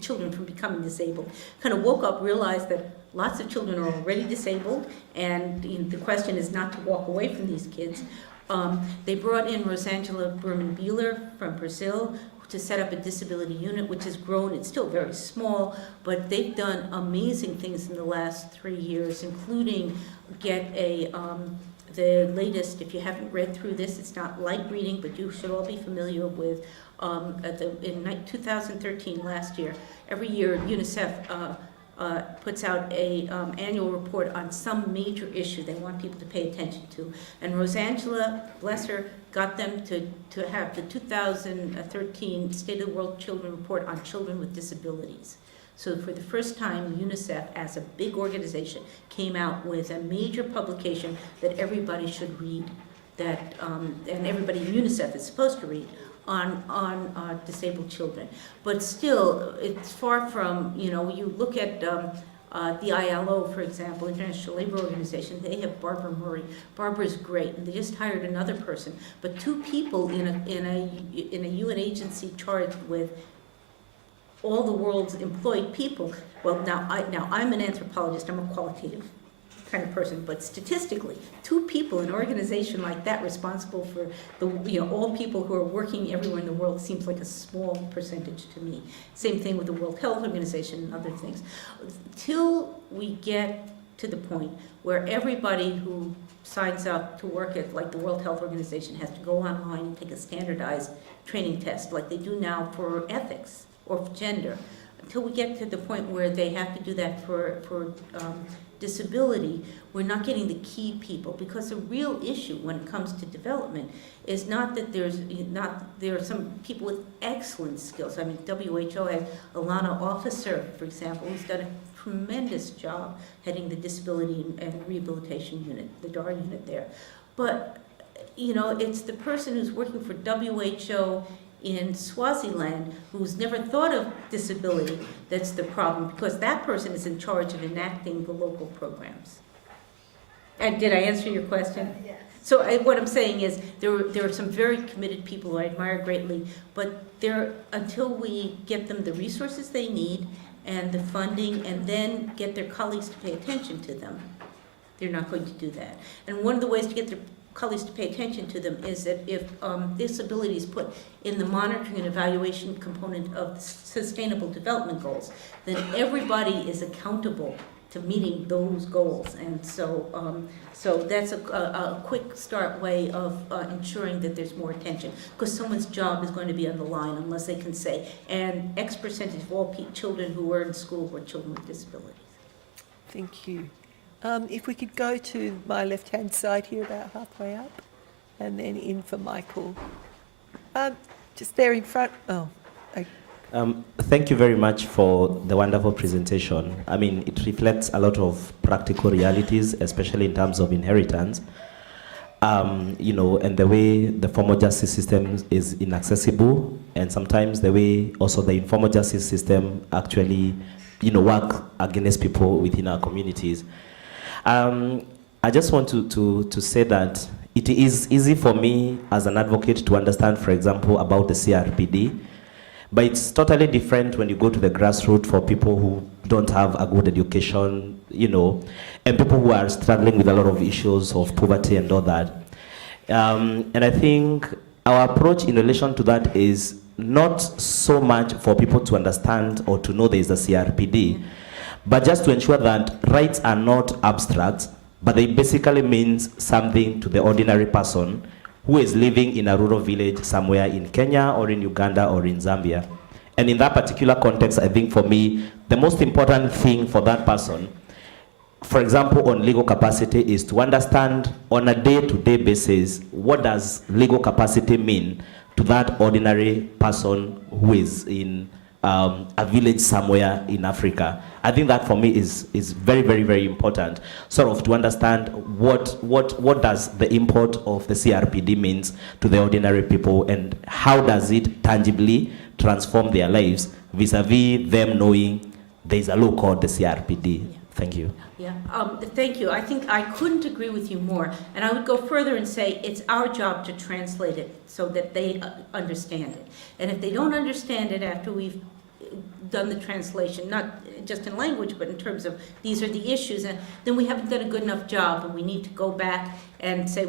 children from becoming disabled, kind of woke up, realized that lots of children are already disabled, and the question is not to walk away from these kids. They brought in Rosangela Berman-Bieler from Brazil to set up a disability unit, which has grown. It's still very small, but they've done amazing things in the last 3 years, including the latest, if you haven't read through this, it's not light reading, but you should all be familiar with, in 2013, last year, every year UNICEF puts out a annual report on some major issue they want people to pay attention to. And Rosangela, bless her, got them to have the 2013 State of the World Children Report on children with disabilities. So for the first time, UNICEF, as a big organization, came out with a major publication that everybody should read, and everybody in UNICEF is supposed to read, on disabled children. But still, it's far from, you look at the ILO, for example, International Labor Organization, they have Barbara Murray. Barbara's great, and they just hired another person. But 2 people in a UN agency charged with all the world's employed people. Well, now I'm an anthropologist, I'm a qualitative kind of person, but statistically, 2 people in an organization like that responsible for all people who are working everywhere in the world seems like a small percentage to me. Same thing with the World Health Organization and other things. Till we get to the point where everybody who signs up to work at, like, the World Health Organization has to go online and take a standardized training test like they do now for ethics or for gender, until we get to the point where they have to do that for disability, we're not getting the key people, because the real issue when it comes to development is not that there are some people with excellent skills. I mean, WHO has Alana Officer, for example, who's done a tremendous job heading the disability and rehabilitation unit, the DAR unit there. But it's the person who's working for WHO in Swaziland who's never thought of disability that's the problem, because that person is in charge of enacting the local programs. And did I answer your question? Yes. So what I'm saying is there are some very committed people who I admire greatly, but until we get them the resources they need and the funding, and then get their colleagues to pay attention to them, they're not going to do that. And one of the ways to get their colleagues to pay attention to them is that if disability is put in the monitoring and evaluation component of the Sustainable Development Goals, then everybody is accountable to meeting those goals. And so that's a quick start way of ensuring that there's more attention, because someone's job is going to be on the line unless they can say, and X percentage of all children who are in school were children with disabilities. Thank you. If we could go to my left-hand side here, about halfway up, and then in for Michael. Just there in front. Oh, okay. Thank you very much for the wonderful presentation. I mean, it reflects a lot of practical realities, especially in terms of inheritance, and the way the formal justice system is inaccessible, and sometimes the way also the informal justice system actually, work against people within our communities. I just want to say that it is easy for me as an advocate to understand, for example, about the CRPD, but it's totally different when you go to the grassroots for people who don't have a good education, and people who are struggling with a lot of issues of poverty and all that. And I think our approach in relation to that is not so much for people to understand or to know there is a CRPD, but just to ensure that rights are not abstract, but they basically means something to the ordinary person who is living in a rural village somewhere in Kenya or in Uganda or in Zambia. And in that particular context, I think for me, the most important thing for that person, for example, on legal capacity, is to understand on a day-to-day basis, what does legal capacity mean to that ordinary person who is in a village somewhere in Africa. I think that for me is very, very, very important, sort of to understand what does the import of the CRPD means to the ordinary people, and how does it tangibly transform their lives vis-a-vis them knowing there's a law called the CRPD. Yeah. Thank you. Yeah, thank you. I think I couldn't agree with you more. And I would go further and say it's our job to translate it so that they understand it. And if they don't understand it after we've done the translation, not just in language, but in terms of these are the issues, and then we haven't done a good enough job, and we need to go back and say,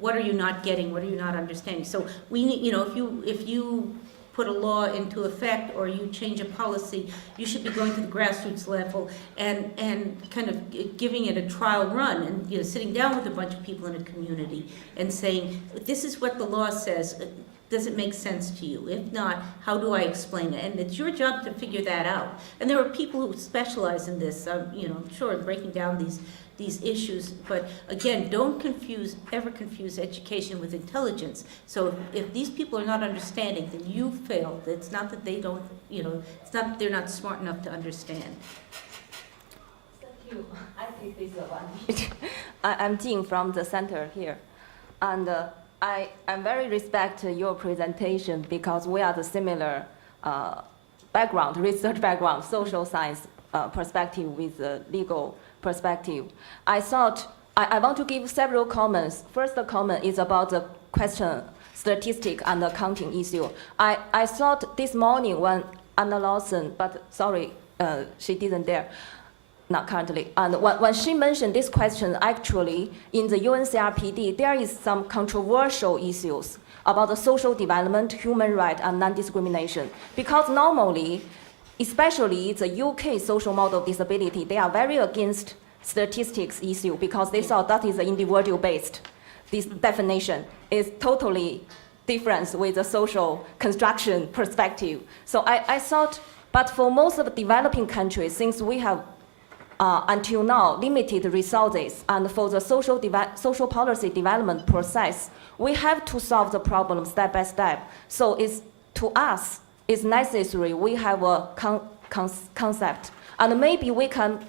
what are you not getting? What are you not understanding? So we need, you know, if you put a law into effect or you change a policy, you should be going to the grassroots level and kind of giving it a trial run, and, you know, sitting down with a bunch of people in a community and saying, this is what the law says. Does it make sense to you? If not, how do I explain it? And it's your job to figure that out. And there are people who specialize in this, you know, sure, breaking down these issues. But again, don't ever confuse education with intelligence. So if these people are not understanding, then you failed. It's not that they don't, you know, it's not that they're not smart enough to understand. Thank you. I take this advantage. I'm Jing from the center here. And I very respect your presentation because we are the similar background, research background, social science perspective with the legal perspective. I thought I want to give several comments. First comment is about the question, statistic and accounting issue. I thought this morning when Anna Lawson, but sorry, she didn't dare. Not currently. And when she mentioned this question, actually, in the UNCRPD, there is some controversial issues about the social development, human rights, and non-discrimination. Because normally, especially the UK social model of disability, they are very against statistics issue because they thought that is individual-based. This definition is totally different with the social construction perspective. So I thought, but for most of the developing countries, since we have until now, limited resources, and for the social policy development process, we have to solve the problem step by step. So to us, it's necessary we have a concept, and maybe we can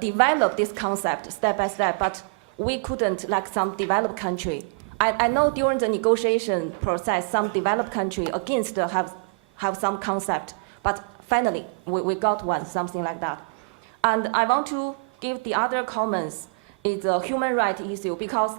develop this concept step by step, but we couldn't like some developed country. I know during the negotiation process, some developed country against have some concept, but finally, we got one, something like that. And I want to give the other comments is the human rights issue because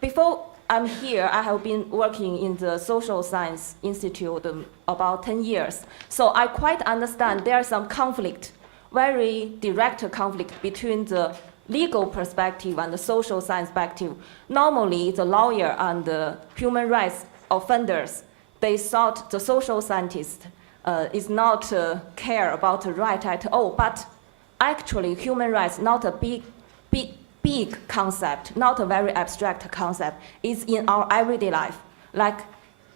before I'm here, I have been working in the Social Science Institute about 10 years. So I quite understand there is some conflict, very direct conflict between the legal perspective and the social science perspective. Normally, the lawyer and the human rights offenders, they thought the social scientist is not care about the right at all, but actually human rights not a big concept, not a very abstract concept. It's in our everyday life, like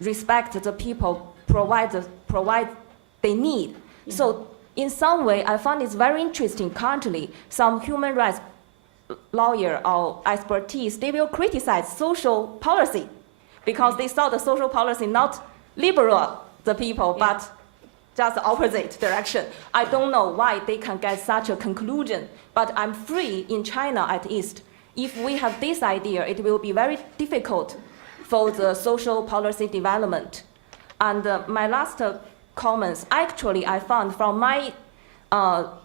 respect the people, provide they need. Yeah. So in some way, I find it's very interesting. Currently, some human rights lawyer or expertise, they will criticize social policy because they saw the social policy not liberal the people, yeah, but just the opposite direction. I don't know why they can get such a conclusion, but I'm free in China at least. If we have this idea, it will be very difficult for the social policy development. And my last comments, actually I found from my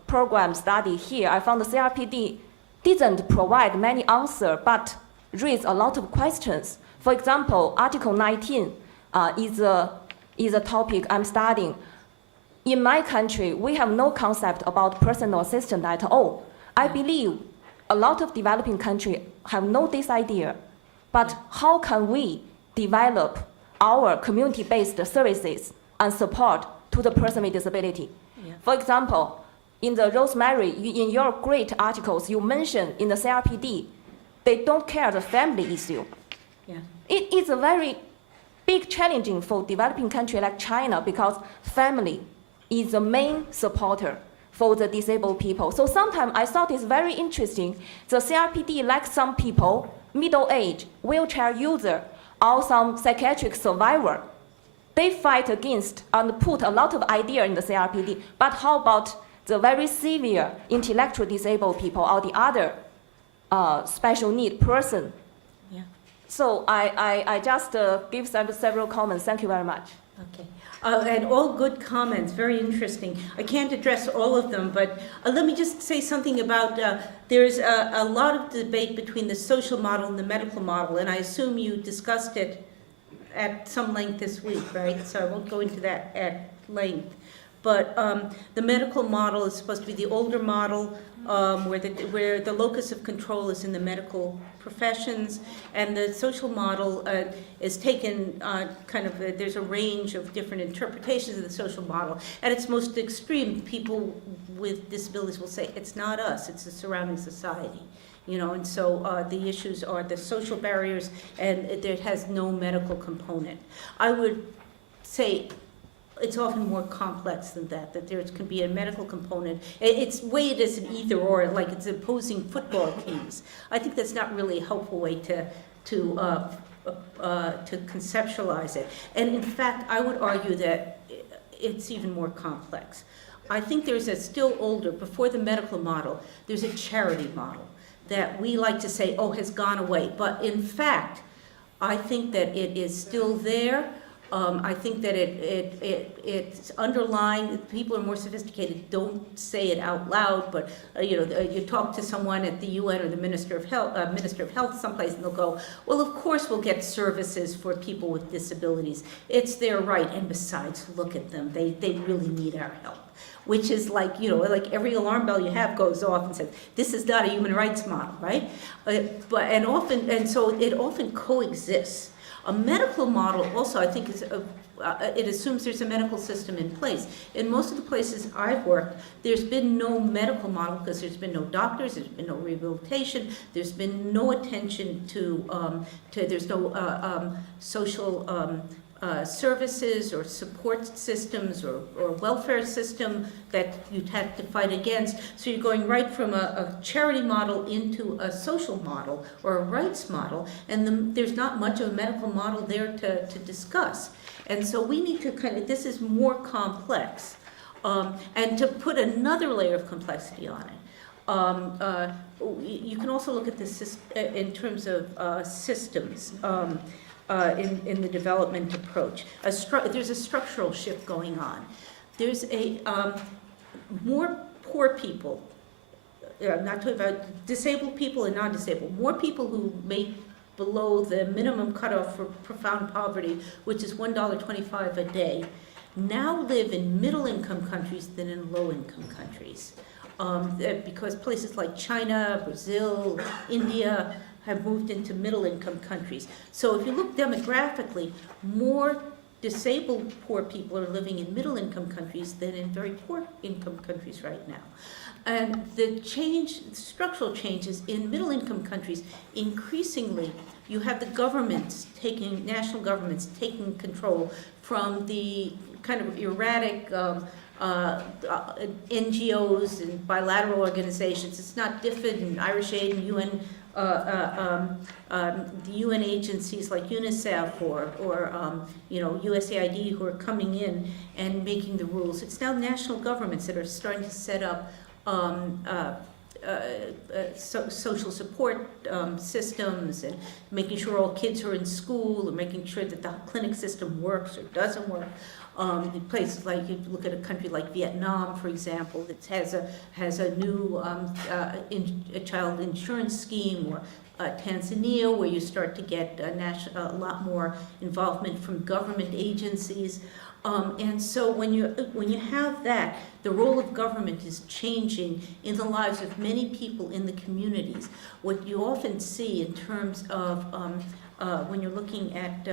program study here, I found the CRPD didn't provide many answers, but raised a lot of questions. For example, Article 19 is a topic I'm studying. In my country, we have no concept about personal assistant at all. I believe a lot of developing countries have no this idea. But how can we develop our community-based services and support to the person with disability? Yeah. For example, in the Rosemary, in your great articles, you mentioned in the CRPD, they don't care the family issue. Yeah. It is a very big challenging for developing country like China because family is the main supporter for the disabled people. So sometimes I thought it's very interesting. The CRPD, like some people, middle age, wheelchair user, or some psychiatric survivor, they fight against and put a lot of idea in the CRPD. But how about the very severe intellectual disabled people or the other special need person? Yeah. So I just give several comments. Thank you very much. Okay. And all good comments, very interesting. I can't address all of them, but let me just say something about, there's a lot of debate between the social model and the medical model, and I assume you discussed it at some length this week, right? So I won't go into that at length. But the medical model is supposed to be the older model, where the locus of control is in the medical professions, and the social model is taken there's a range of different interpretations of the social model. At its most extreme, people with disabilities will say, it's not us, it's the surrounding society. And so the issues are the social barriers, and it has no medical component. I would say it's often more complex than that there can be a medical component. It's weighed as an either or, like it's opposing football teams. I think that's not really a helpful way to conceptualize it. And in fact, I would argue that it's even more complex. I think there's a still older, before the medical model, there's a charity model that we like to say, has gone away. But in fact, I think that it is still there. I think that it's underlying. People are more sophisticated, don't say it out loud, but you talk to someone at the UN or the Minister of Health someplace, and they'll go, well, of course we'll get services for people with disabilities. It's their right, and besides, look at them. They really need our help. Which is like, like every alarm bell you have goes off and says, this is not a human rights model, right? So it often coexists. A medical model also, I think, it assumes there's a medical system in place. In most of the places I've worked, there's been no medical model because there's been no doctors, there's been no rehabilitation, there's been no attention there's no social services or support systems or welfare system that you'd have to fight against. So you're going right from a charity model into a social model or a rights model, and there's not much of a medical model there to discuss. And so we need to this is more complex. And to put another layer of complexity on it, you can also look at this in terms of systems. In the development approach. There's a structural shift going on. There's more poor people, I'm not talking about disabled people and non-disabled, more people who make below the minimum cutoff for profound poverty, which is $1.25 a day, now live in middle-income countries than in low-income countries. Because places like China, Brazil, India, have moved into middle-income countries. So if you look demographically, more disabled poor people are living in middle-income countries than in very poor-income countries right now. And the structural changes in middle-income countries, increasingly, you have the national governments taking control from the kind of erratic NGOs and bilateral organizations. It's not DFID and Irish Aid and UN, the UN agencies like UNICEF or USAID who are coming in and making the rules. It's now national governments that are starting to set up social support systems and making sure all kids are in school, or making sure that the clinic system works or doesn't work. In places like, you look at a country like Vietnam, for example, that has a new child insurance scheme, or Tanzania, where you start to get a lot more involvement from government agencies. And so when you have that, the role of government is changing in the lives of many people in the communities. What you often see in terms of when you're looking at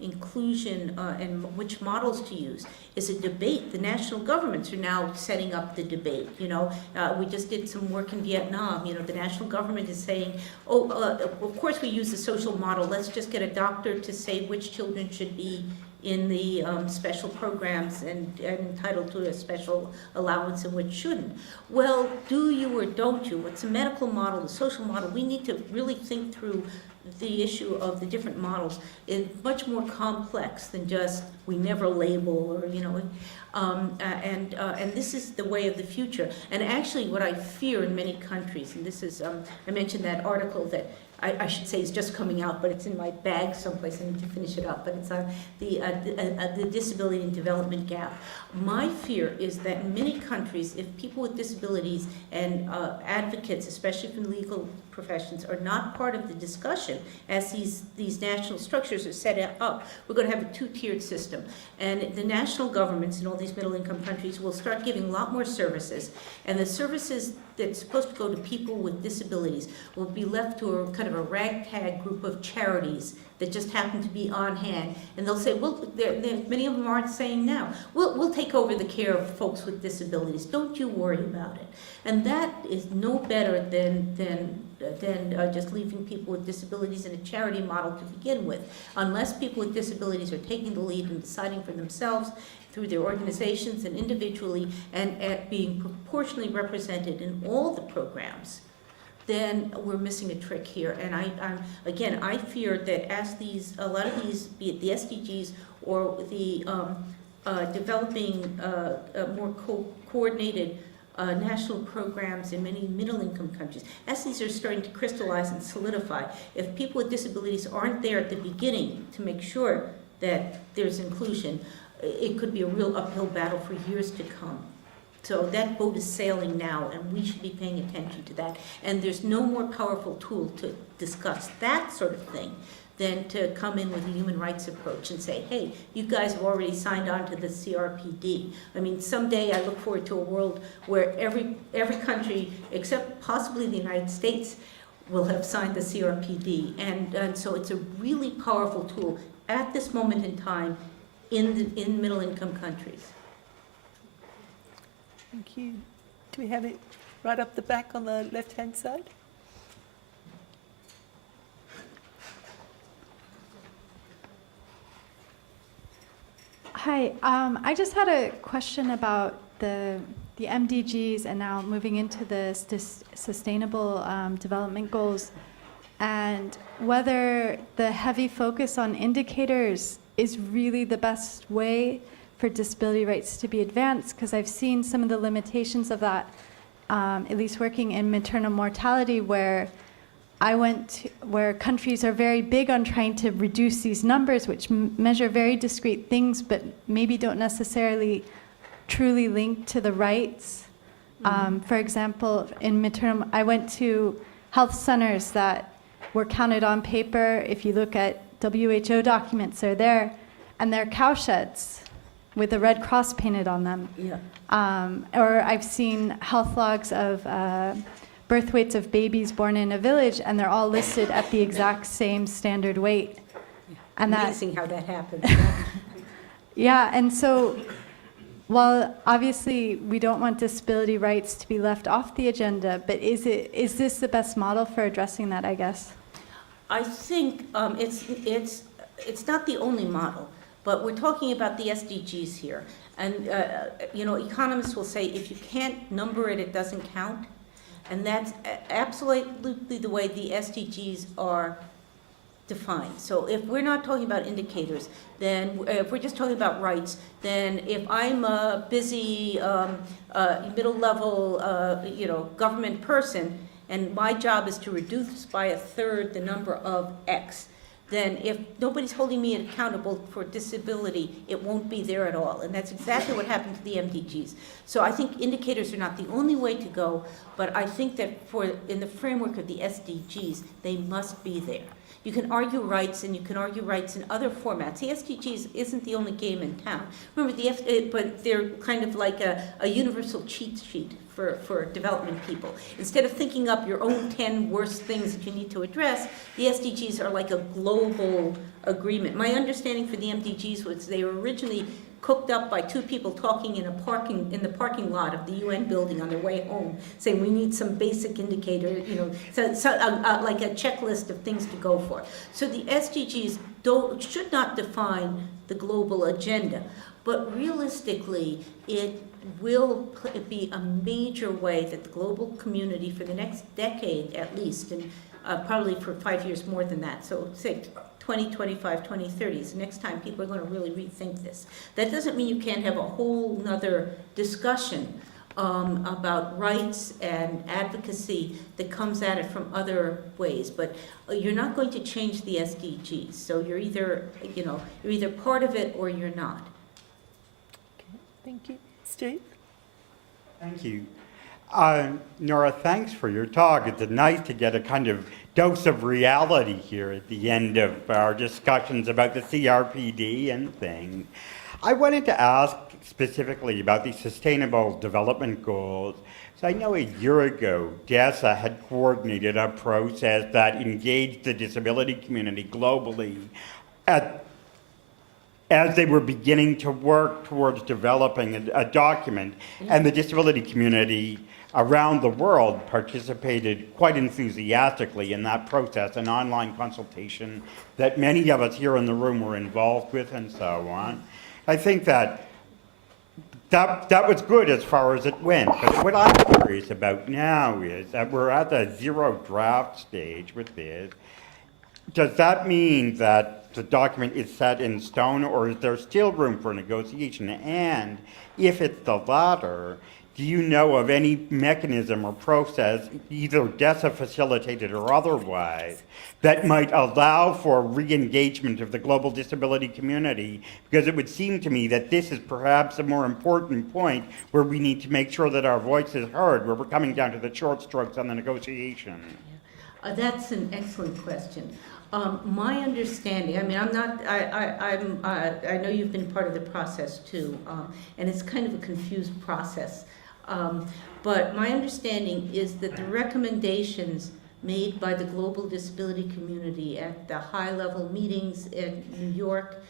inclusion and which models to use is a debate. The national governments are now setting up the debate. We just did some work in Vietnam. The national government is saying, of course we use the social model. Let's just get a doctor to say which children should be in the special programs and entitled to a special allowance and which shouldn't. Well, do you or don't you? What's a medical model, the social model? We need to really think through the issue of the different models is much more complex than just we never label or, and this is the way of the future. And actually what I fear in many countries, and this is, I mentioned that article that I should say is just coming out, but it's in my bag someplace. I need to finish it up, but it's on the disability and development gap. My fear is that in many countries, if people with disabilities and advocates, especially from legal professions, are not part of the discussion as these national structures are set up, we're going to have a two-tiered system. And the national governments in all these middle-income countries will start giving a lot more services, and the services that's supposed to go to people with disabilities will be left to a kind of a ragtag group of charities that just happen to be on hand. And they'll say, well, many of them aren't saying now, we'll take over the care of folks with disabilities. Don't you worry about it. And that is no better than just leaving people with disabilities in a charity model to begin with. Unless people with disabilities are taking the lead and deciding for themselves through their organizations and individually and being proportionally represented in all the programs, then we're missing a trick here. And I fear that as a lot of these, be it the SDGs or the developing more coordinated national programs in many middle-income countries, as these are starting to crystallize and solidify, if people with disabilities aren't there at the beginning to make sure that there's inclusion, it could be a real uphill battle for years to come. So that boat is sailing now, and we should be paying attention to that. And there's no more powerful tool to discuss that sort of thing than to come in with a human rights approach and say, hey, you guys have already signed on to the CRPD. I mean, someday I look forward to a world where every country, except possibly the United States, will have signed the CRPD. And so it's a really powerful tool at this moment in time in middle-income countries. Thank you. Do we have it right up the back on the left-hand side? Hi, I just had a question about the MDGs and now moving into the Sustainable Development Goals, and whether the heavy focus on indicators is really the best way for disability rights to be advanced, because I've seen some of the limitations of that, at least working in maternal mortality, where where countries are very big on trying to reduce these numbers, which measure very discrete things, but maybe don't necessarily truly link to the rights. For example, in maternal, I went to health centers that were counted on paper. If you look at WHO documents, they're there, and they're cowsheds with the Red Cross painted on them. Yeah. Or I've seen health logs of birth weights of babies born in a village, and they're all listed at the exact same standard weight. And amazing how that happens. Yeah, and so while obviously we don't want disability rights to be left off the agenda, but is this the best model for addressing that, I guess? I think it's not the only model, but we're talking about the SDGs here. And, economists will say if you can't number it, it doesn't count. And that's absolutely the way the SDGs are defined. So if we're not talking about indicators, then if we're just talking about rights, then if I'm a busy middle-level government person, and my job is to reduce by a third the number of X, then if nobody's holding me accountable for disability, it won't be there at all. And that's exactly what happened to the MDGs. So I think indicators are not the only way to go, but I think that in the framework of the SDGs, they must be there. You can argue rights, and you can argue rights in other formats. The SDGs isn't the only game in town. Remember, but they're kind of like a universal cheat sheet for development people. Instead of thinking up your own 10 worst things that you need to address, the SDGs are like a global agreement. My understanding for the MDGs was they were originally cooked up by two people talking in the parking lot of the UN building on their way home, saying we need some basic indicator, like a checklist of things to go for. So the SDGs should not define the global agenda. But realistically, it will be a major way that the global community for the next decade at least, and probably for 5 years more than that, so say 2025, 2030 is the next time people are going to really rethink this. That doesn't mean you can't have a whole nother discussion about rights and advocacy that comes at it from other ways, but you're not going to change the SDGs. So you're either part of it or you're not. Okay, thank you. Steve? Thank you. Nora, thanks for your talk. It's nice to get a kind of dose of reality here at the end of our discussions about the CRPD and things. I wanted to ask specifically about the Sustainable Development Goals. So I know a year ago, DESA had coordinated a process that engaged the disability community globally as they were beginning to work towards developing a document, and the disability community around the world participated quite enthusiastically in that process, an online consultation that many of us here in the room were involved with and so on. I think that was good as far as it went, but what I'm curious about now is that we're at the zero draft stage with this. Does that mean that the document is set in stone, or is there still room for negotiation? And if it's the latter, do you know of any mechanism or process, either DESA facilitated or otherwise, that might allow for re-engagement of the global disability community? Because it would seem to me that this is perhaps a more important point where we need to make sure that our voice is heard, where we're coming down to the short strokes on the negotiation. That's an excellent question. My understanding, I mean, I know you've been part of the process too, and it's kind of a confused process. But my understanding is that the recommendations made by the global disability community at the high-level meetings in New York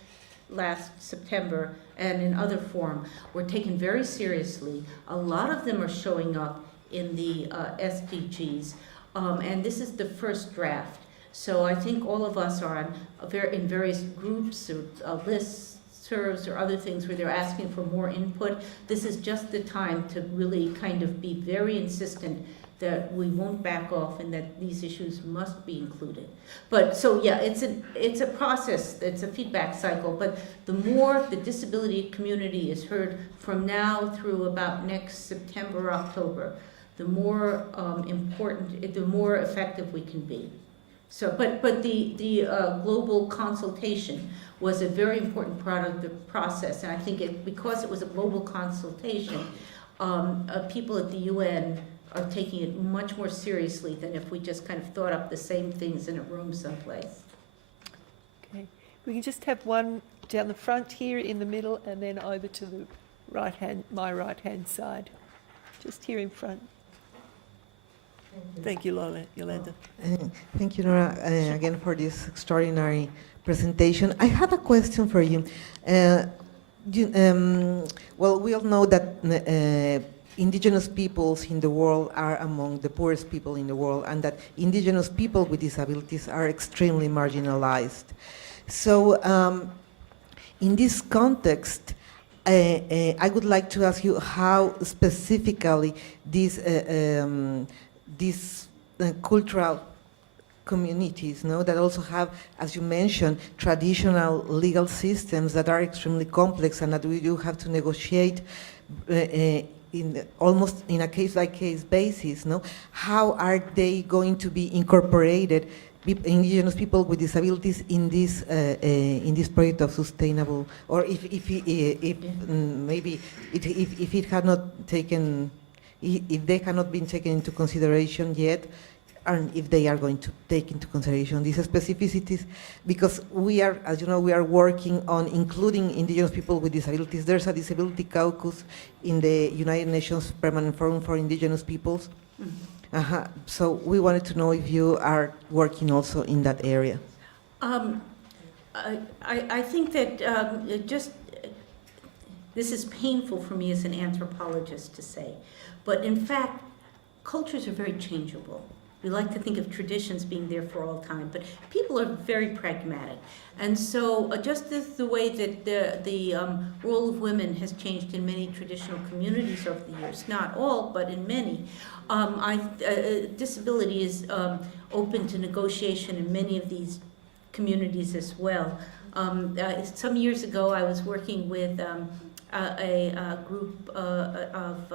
last September and in other form were taken very seriously. A lot of them are showing up in the SDGs, and this is the first draft. So I think all of us are in various groups or lists, serves or other things where they're asking for more input. This is just the time to really kind of be very insistent that we won't back off and that these issues must be included. But so yeah, it's a process, it's a feedback cycle, but the more the disability community is heard from now through about next September, October, the more important, the more effective we can be. So, but the global consultation was a very important part of the process, and I think because it was a global consultation, people at the UN are taking it much more seriously than if we just kind of thought up the same things in a room someplace. Okay, we can just have one down the front here in the middle, and then over to the my right-hand side, just here in front. Thank you, Yolanda. Thank you, Nora, again for this extraordinary presentation. I have a question for you. Well, we all know that indigenous peoples in the world are among the poorest people in the world, and that indigenous people with disabilities are extremely marginalized. So in this context, I would like to ask you how specifically these cultural communities, that also have, as you mentioned, traditional legal systems that are extremely complex and that we do have to negotiate almost in a case-by-case basis. How are they going to be incorporated, indigenous people with disabilities, in this project of sustainable, or if it had not taken, if they have been taken into consideration yet, and if they are going to take into consideration these specificities, because we are, as you know, we are working on including indigenous people with disabilities. There's a disability caucus in the United Nations Permanent Forum for Indigenous Peoples. Mm-hmm. So we wanted to know if you are working also in that area. I think that this is painful for me as an anthropologist to say, but in fact, cultures are very changeable. We like to think of traditions being there for all time, but people are very pragmatic. And so just as the way that the role of women has changed in many traditional communities over the years, not all, but in many, disability is open to negotiation in many of these communities as well. Some years ago, I was working with a group of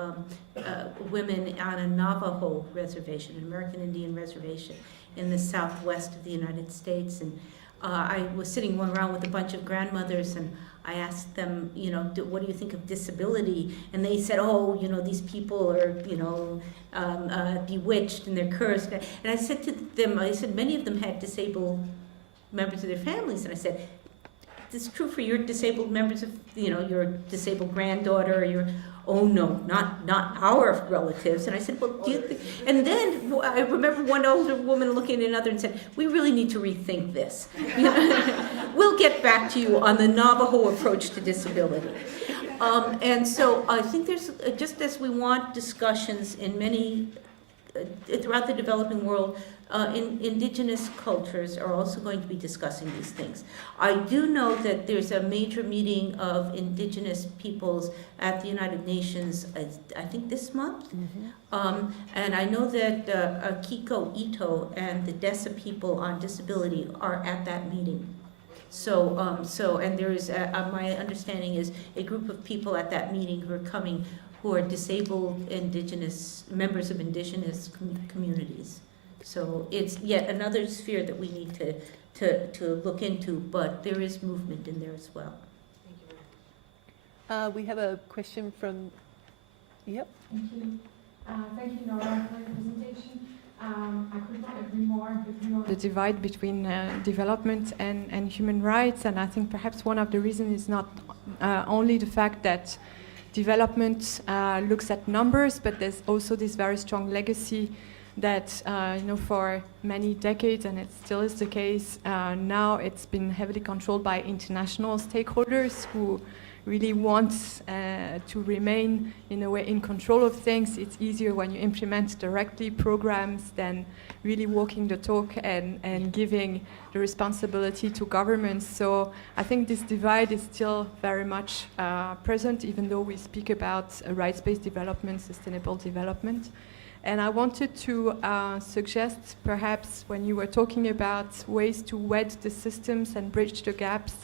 women on a Navajo reservation, an American Indian reservation in the southwest of the United States. And I was sitting around with a bunch of grandmothers, and I asked them, what do you think of disability? And they said, oh, these people are, bewitched and they're cursed. And I said to them, many of them had disabled members of their families. And I said, this is true for your disabled members of, your disabled granddaughter or oh no, not our relatives. And I said, well, do you think? And then I remember one older woman looking at another and said, we really need to rethink this. We'll get back to you on the Navajo approach to disability. And so I think there's, just as we want discussions in many, throughout the developing world, indigenous cultures are also going to be discussing these things. I do know that there's a major meeting of indigenous peoples at the United Nations, I think this month. Mm-hmm. And I know that Kiko Ito and the DESA people on disability are at that meeting. So, and there is, my understanding is a group of people at that meeting who are coming who are disabled indigenous, members of indigenous communities. So it's yet another sphere that we need to look into, but there is movement in there as well. We have a question from, yep. Thank you. Thank you, Nora, for your presentation. I could not agree more with you on the divide between development and human rights, and I think perhaps one of the reasons is not only the fact that development looks at numbers, but there's also this very strong legacy that for many decades, and it still is the case, now it's been heavily controlled by international stakeholders who really want to remain in a way in control of things. It's easier when you implement directly programs than really walking the talk and giving the responsibility to governments. So I think this divide is still very much present, even though we speak about rights-based development, sustainable development. And I wanted to suggest, perhaps, when you were talking about ways to wed the systems and bridge the gaps,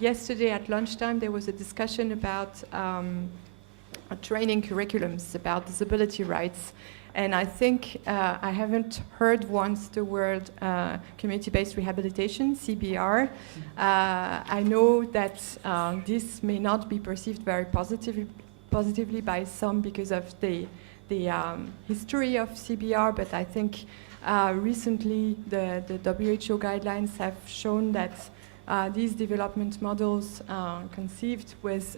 yesterday at lunchtime there was a discussion about training curriculums about disability rights. And I think I haven't heard once the word community-based rehabilitation, CBR. I know that this may not be perceived very positively by some because of the history of CBR, but I think recently the WHO guidelines have shown that these development models conceived with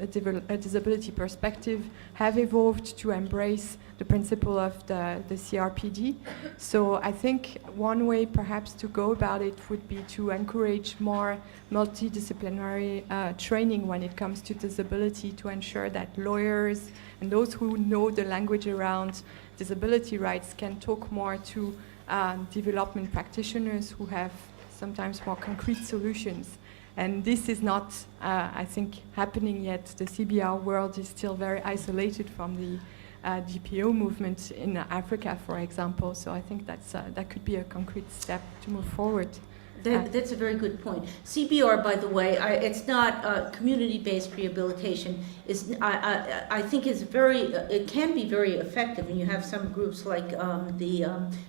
a disability perspective have evolved to embrace the principle of the CRPD. So I think one way perhaps to go about it would be to encourage more multidisciplinary training when it comes to disability, to ensure that lawyers and those who know the language around disability rights can talk more to development practitioners who have sometimes more concrete solutions. And this is not, I think, happening yet. The CBR world is still very isolated from the GPO movement in Africa, for example. So I think that could be a concrete step to move forward. That's a very good point. CBR, by the way, it's not community-based rehabilitation. I think it can be very effective, and you have some groups like the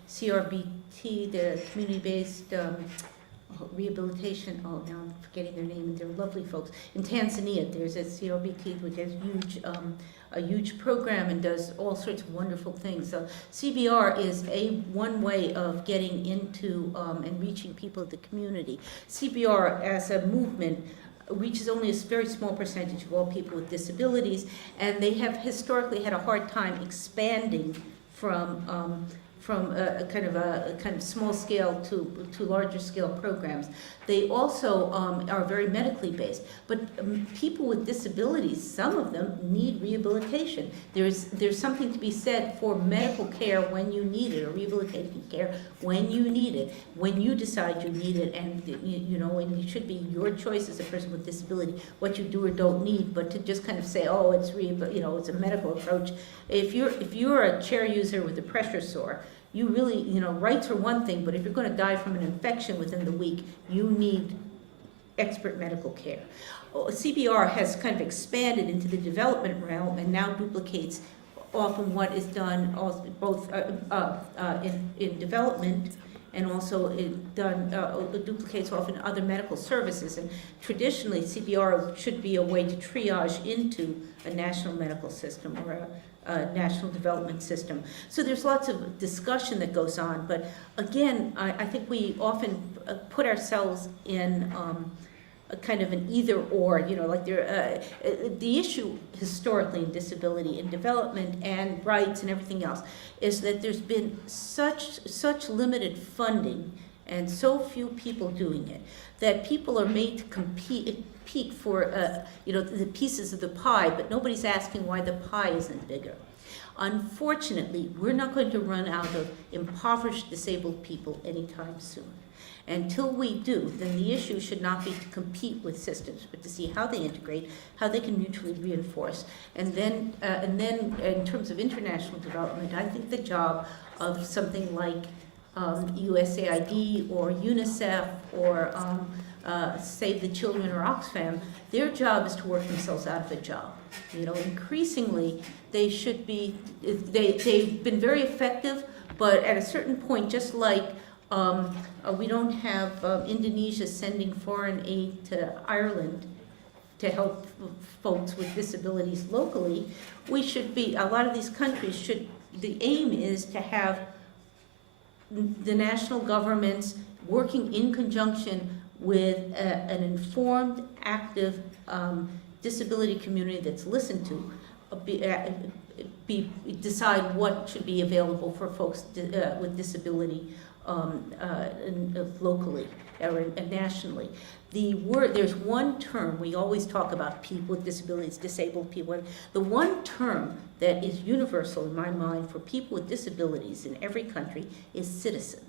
CRPD, the community-based rehabilitation. Oh, now I'm forgetting their name. They're lovely folks. In Tanzania, there's a CRPD which has a huge program and does all sorts of wonderful things. So CBR is one way of getting into and reaching people in the community. CBR as a movement reaches only a very small percentage of all people with disabilities, and they have historically had a hard time expanding from a kind of small scale to larger scale programs. They also are very medically based. But people with disabilities, some of them need rehabilitation. There's something to be said for medical care when you need it, or rehabilitation care when you need it, when you decide you need it, and and it should be your choice as a person with disability what you do or don't need. But to just kind of say, oh, it's it's a medical approach. If you're a chair user with a pressure sore, you really, rights are one thing, but if you're going to die from an infection within the week, you need expert medical care. CBR has kind of expanded into the development realm and now duplicates often what is done both in development and also duplicates often other medical services. And traditionally, CBR should be a way to triage into a national medical system or a national development system. So there's lots of discussion that goes on, but again, I think we often put ourselves in a kind of an either or, the issue historically in disability and development and rights and everything else is that there's been such limited funding and so few people doing it that people are made to compete for the pieces of the pie, but nobody's asking why the pie isn't bigger. Unfortunately, we're not going to run out of impoverished disabled people anytime soon. Until we do, then the issue should not be to compete with systems, but to see how they integrate, how they can mutually reinforce. And then in terms of international development, I think the job of something like USAID or UNICEF or Save the Children or Oxfam, their job is to work themselves out of a job. Increasingly, they should be, they've been very effective, but at a certain point, just like we don't have Indonesia sending foreign aid to Ireland to help folks with disabilities locally, we should be, a lot of these countries should, the aim is to have the national governments working in conjunction with an informed, active disability community that's listened to, decide what should be available for folks with disability locally or nationally. There's one term, we always talk about people with disabilities, disabled people, and the one term that is universal in my mind for people with disabilities in every country is citizen.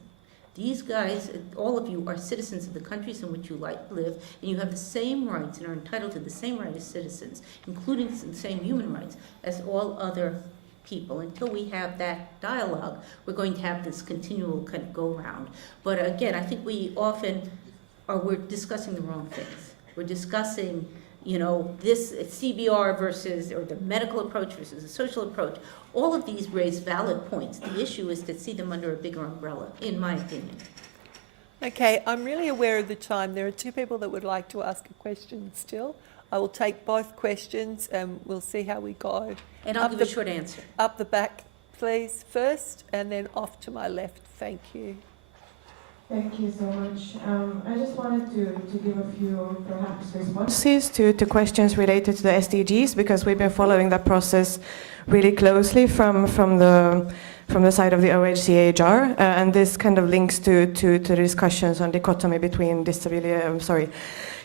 These guys, all of you, are citizens of the countries in which you live, and you have the same rights and are entitled to the same right as citizens, including the same human rights as all other people. Until we have that dialogue, we're going to have this continual kind of go-round. But again, I think we're discussing the wrong things. We're discussing, this CBR versus, or the medical approach versus the social approach. All of these raise valid points. The issue is to see them under a bigger umbrella, in my opinion. Okay, I'm really aware of the time. There are two people that would like to ask a question still. I will take both questions and we'll see how we go. And I'll give a short answer. Up the back, please, first, and then off to my left. Thank you. Thank you so much. I just wanted to give a few perhaps responses to questions related to the SDGs, because we've been following that process really closely from the side of the OHCHR, and this kind of links to the discussions on dichotomy between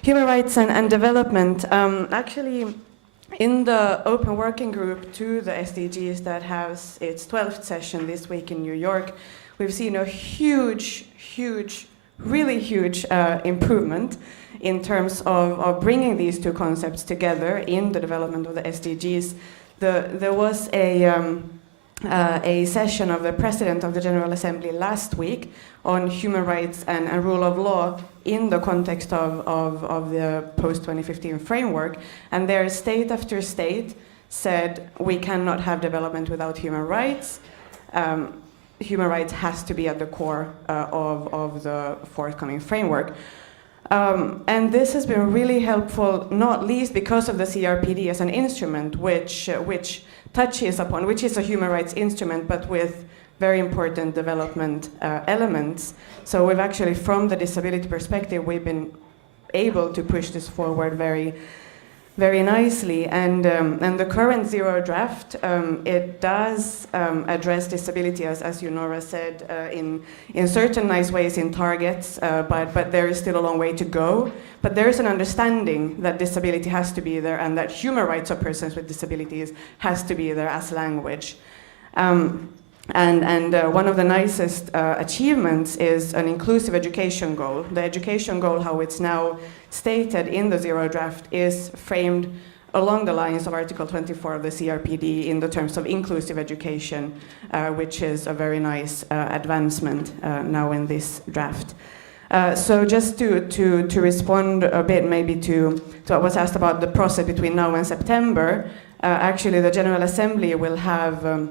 human rights and development. Actually, in the open working group to the SDGs that has its 12th session this week in New York, we've seen a really huge improvement in terms of bringing these two concepts together in the development of the SDGs. There was a session of the President of the General Assembly last week on human rights and rule of law in the context of the post-2015 framework, and there state after state said we cannot have development without human rights. Human rights has to be at the core of the forthcoming framework. And this has been really helpful, not least because of the CRPD as an instrument, which touches upon, which is a human rights instrument, but with very important development elements. So we've actually, from the disability perspective, we've been able to push this forward very very nicely. And the current zero draft, it does address disability, as you, Nora, said, in certain nice ways in targets, but there is still a long way to go. But there is an understanding that disability has to be there and that human rights of persons with disabilities has to be there as language. And one of the nicest achievements is an inclusive education goal. The education goal, how it's now stated in the zero draft, is framed along the lines of Article 24 of the CRPD in the terms of inclusive education, which is a very nice advancement now in this draft. So just to respond a bit maybe to what was asked about the process between now and September, actually the General Assembly will have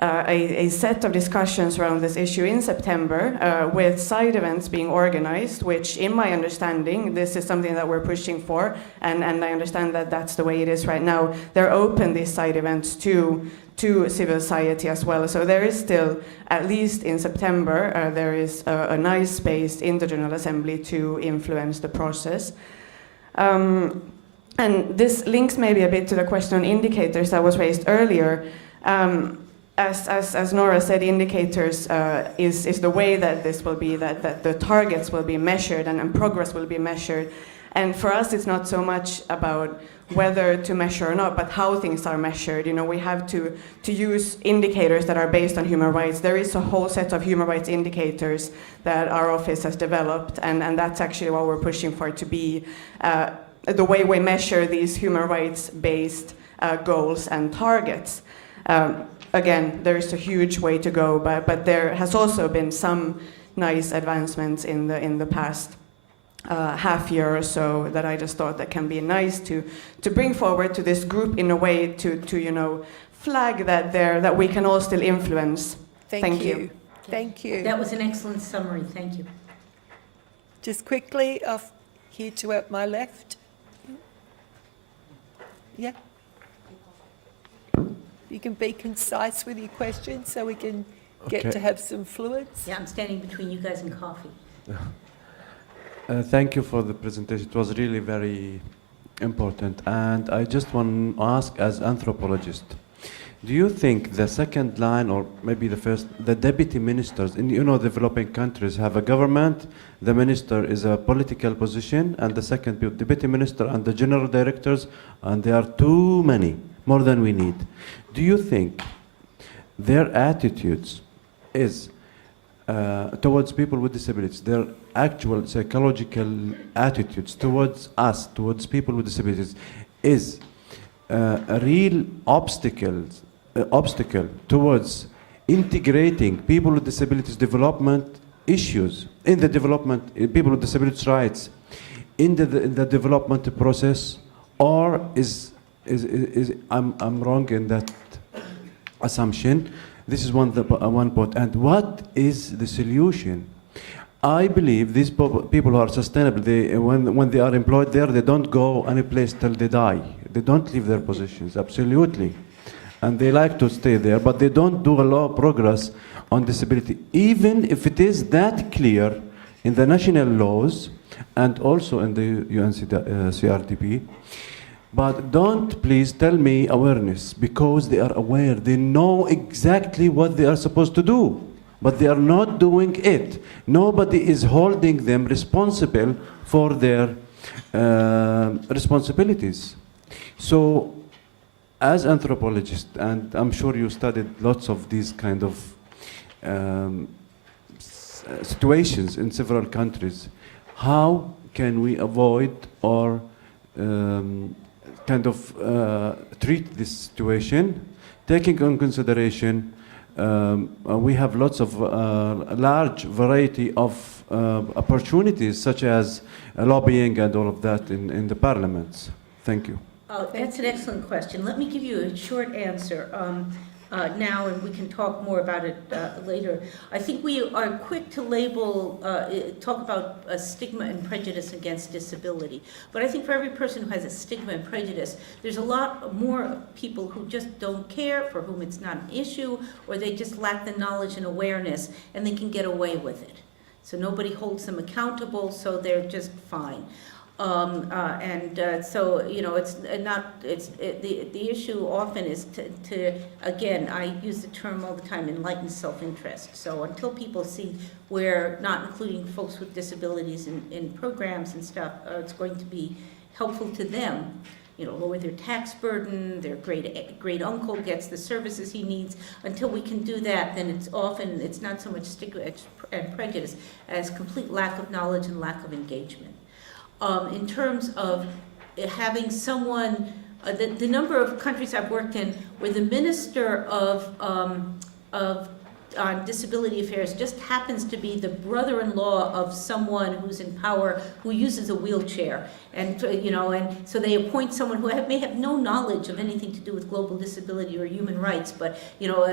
a set of discussions around this issue in September with side events being organized, which in my understanding, this is something that we're pushing for, and I understand that that's the way it is right now. They're open, these side events, to civil society as well. So there is still, at least in September, there is a nice space in the General Assembly to influence the process. And this links maybe a bit to the question on indicators that was raised earlier. As Nora said, indicators is the way that this will be, that the targets will be measured and progress will be measured. And for us, it's not so much about whether to measure or not, but how things are measured. You know, we have to use indicators that are based on human rights. There is a whole set of human rights indicators that our office has developed, and that's actually what we're pushing for to be the way we measure these human rights-based goals and targets. Again, there is a huge way to go, but there has also been some nice advancements in the past half year or so that I just thought that can be nice to bring forward to this group in a way to you know, flag that we can all still influence. Thank you. Thank you. That was an excellent summary. Thank you. Just quickly, off here to my left. Yeah. You can be concise with your questions so we can get to have some fluids. Yeah, I'm standing between you guys and coffee. Thank you for the presentation. It was really very important. And I just want to ask, as anthropologist, do you think the second line, or maybe the first, the deputy ministers in, you know, developing countries have a government, the minister is a political position, and the second deputy minister and the general directors, and there are too many, more than we need. Do you think their attitudes is towards people with disabilities, their actual psychological attitudes towards us, towards people with disabilities, is a real obstacle towards integrating people with disabilities development issues in the development, people with disabilities rights in the development process, or is I'm wrong in that assumption? This is one point. And what is the solution? I believe these people who are sustainable, when they are employed there, they don't go any place till they die. They don't leave their positions, absolutely. And they like to stay there, but they don't do a lot of progress on disability, even if it is that clear in the national laws and also in the CRPD. But don't please tell me awareness, because they are aware. They know exactly what they are supposed to do, but they are not doing it. Nobody is holding them responsible for their responsibilities. So, as anthropologists, and I'm sure you studied lots of these kind of situations in several countries, how can we avoid or kind of treat this situation, taking into consideration we have lots of large variety of opportunities, such as lobbying and all of that in the parliaments. Thank you. That's an excellent question. Let me give you a short answer now, and we can talk more about it later. I think we are quick to label, talk about stigma and prejudice against disability. But I think for every person who has a stigma and prejudice, there's a lot more people who just don't care, for whom it's not an issue, or they just lack the knowledge and awareness, and they can get away with it. So nobody holds them accountable, so they're just fine. So, you know, it's not, the issue often is to, again, I use the term all the time, enlightened self-interest. So until people see where not including folks with disabilities in programs and stuff, it's going to be helpful to them, you know, lower their tax burden, their great uncle gets the services he needs. Until we can do that, then it's not so much stigma and prejudice as complete lack of knowledge and lack of engagement. In terms of having someone, the number of countries I've worked in where the Minister of Disability Affairs just happens to be the brother-in-law of someone who's in power who uses a wheelchair. And, you know, and so they appoint someone who may have no knowledge of anything to do with global disability or human rights. But, you know,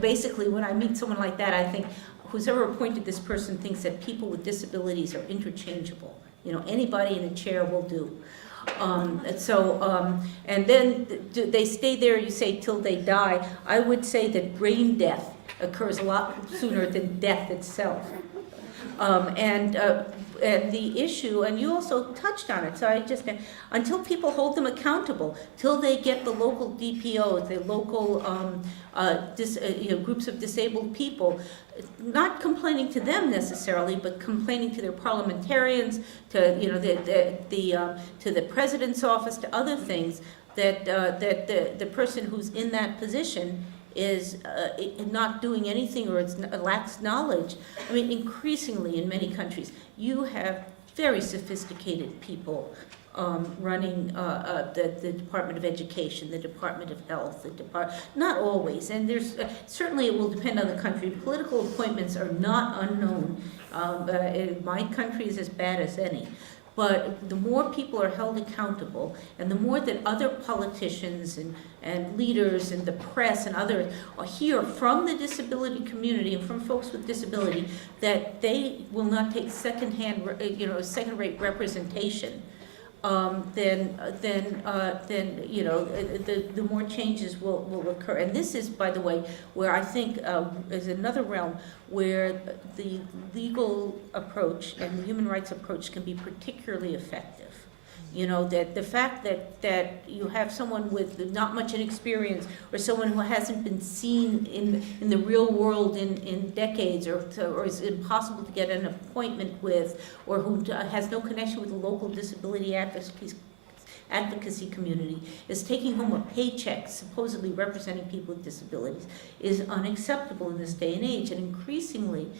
basically when I meet someone like that, I think who's ever appointed this person thinks that people with disabilities are interchangeable. You know, anybody in a chair will do. And then they stay there, you say, till they die. I would say that brain death occurs a lot sooner than death itself. And the issue, and you also touched on it, so until people hold them accountable, till they get the local DPOs, the local groups of disabled people, not complaining to them necessarily, but complaining to their parliamentarians, to to the president's office, to other things, that the person who's in that position is not doing anything or lacks knowledge. I mean, increasingly in many countries, you have very sophisticated people running the Department of Education, the Department of Health, not always, and there's certainly it will depend on the country. Political appointments are not unknown. My country is as bad as any. But the more people are held accountable, and the more that other politicians and leaders and the press and others hear from the disability community and from folks with disability that they will not take second-rate representation, then the more changes will occur. And this is, by the way, where I think is another realm where the legal approach and the human rights approach can be particularly effective. You know, that the fact that you have someone with not much experience or someone who hasn't been seen in the real world in decades or is impossible to get an appointment with, or who has no connection with the local disability advocacy community, is taking home a paycheck supposedly representing people with disabilities, is unacceptable in this day and age. And increasingly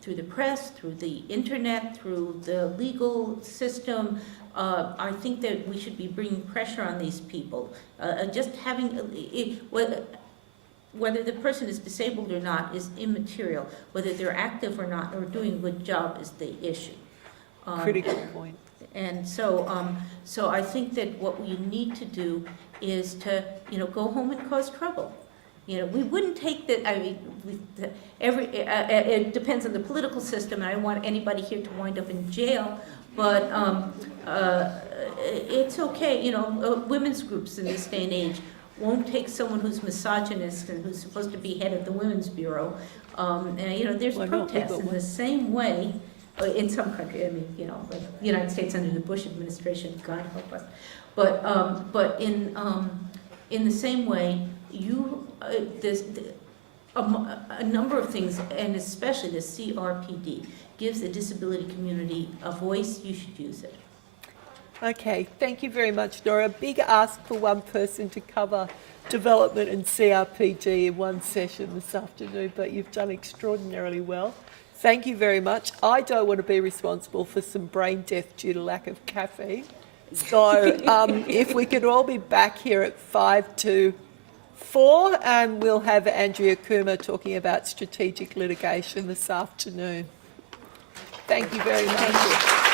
through the press, through the internet, through the legal system, I think that we should be bringing pressure on these people. Just having, whether the person is disabled or not is immaterial. Whether they're active or not, or doing a good job is the issue. Critical point. And so I think that what we need to do is to, go home and cause trouble. We wouldn't take the, it depends on the political system, and I don't want anybody here to wind up in jail, but it's okay, women's groups in this day and age won't take someone who's misogynist and who's supposed to be head of the Women's Bureau. There's protests in the same way, in some countries, like the United States under the Bush administration, God help us. But in the same way, there's a number of things, and especially the CRPD gives the disability community a voice. You should use it. Okay, thank you very much, Nora. Big ask for one person to cover development and CRPD in one session this afternoon, but you've done extraordinarily well. Thank you very much. I don't want to be responsible for some brain death due to lack of caffeine. So if we could all be back here at 5 to 4, and we'll have Andrea Kuma talking about strategic litigation this afternoon. Thank you very much.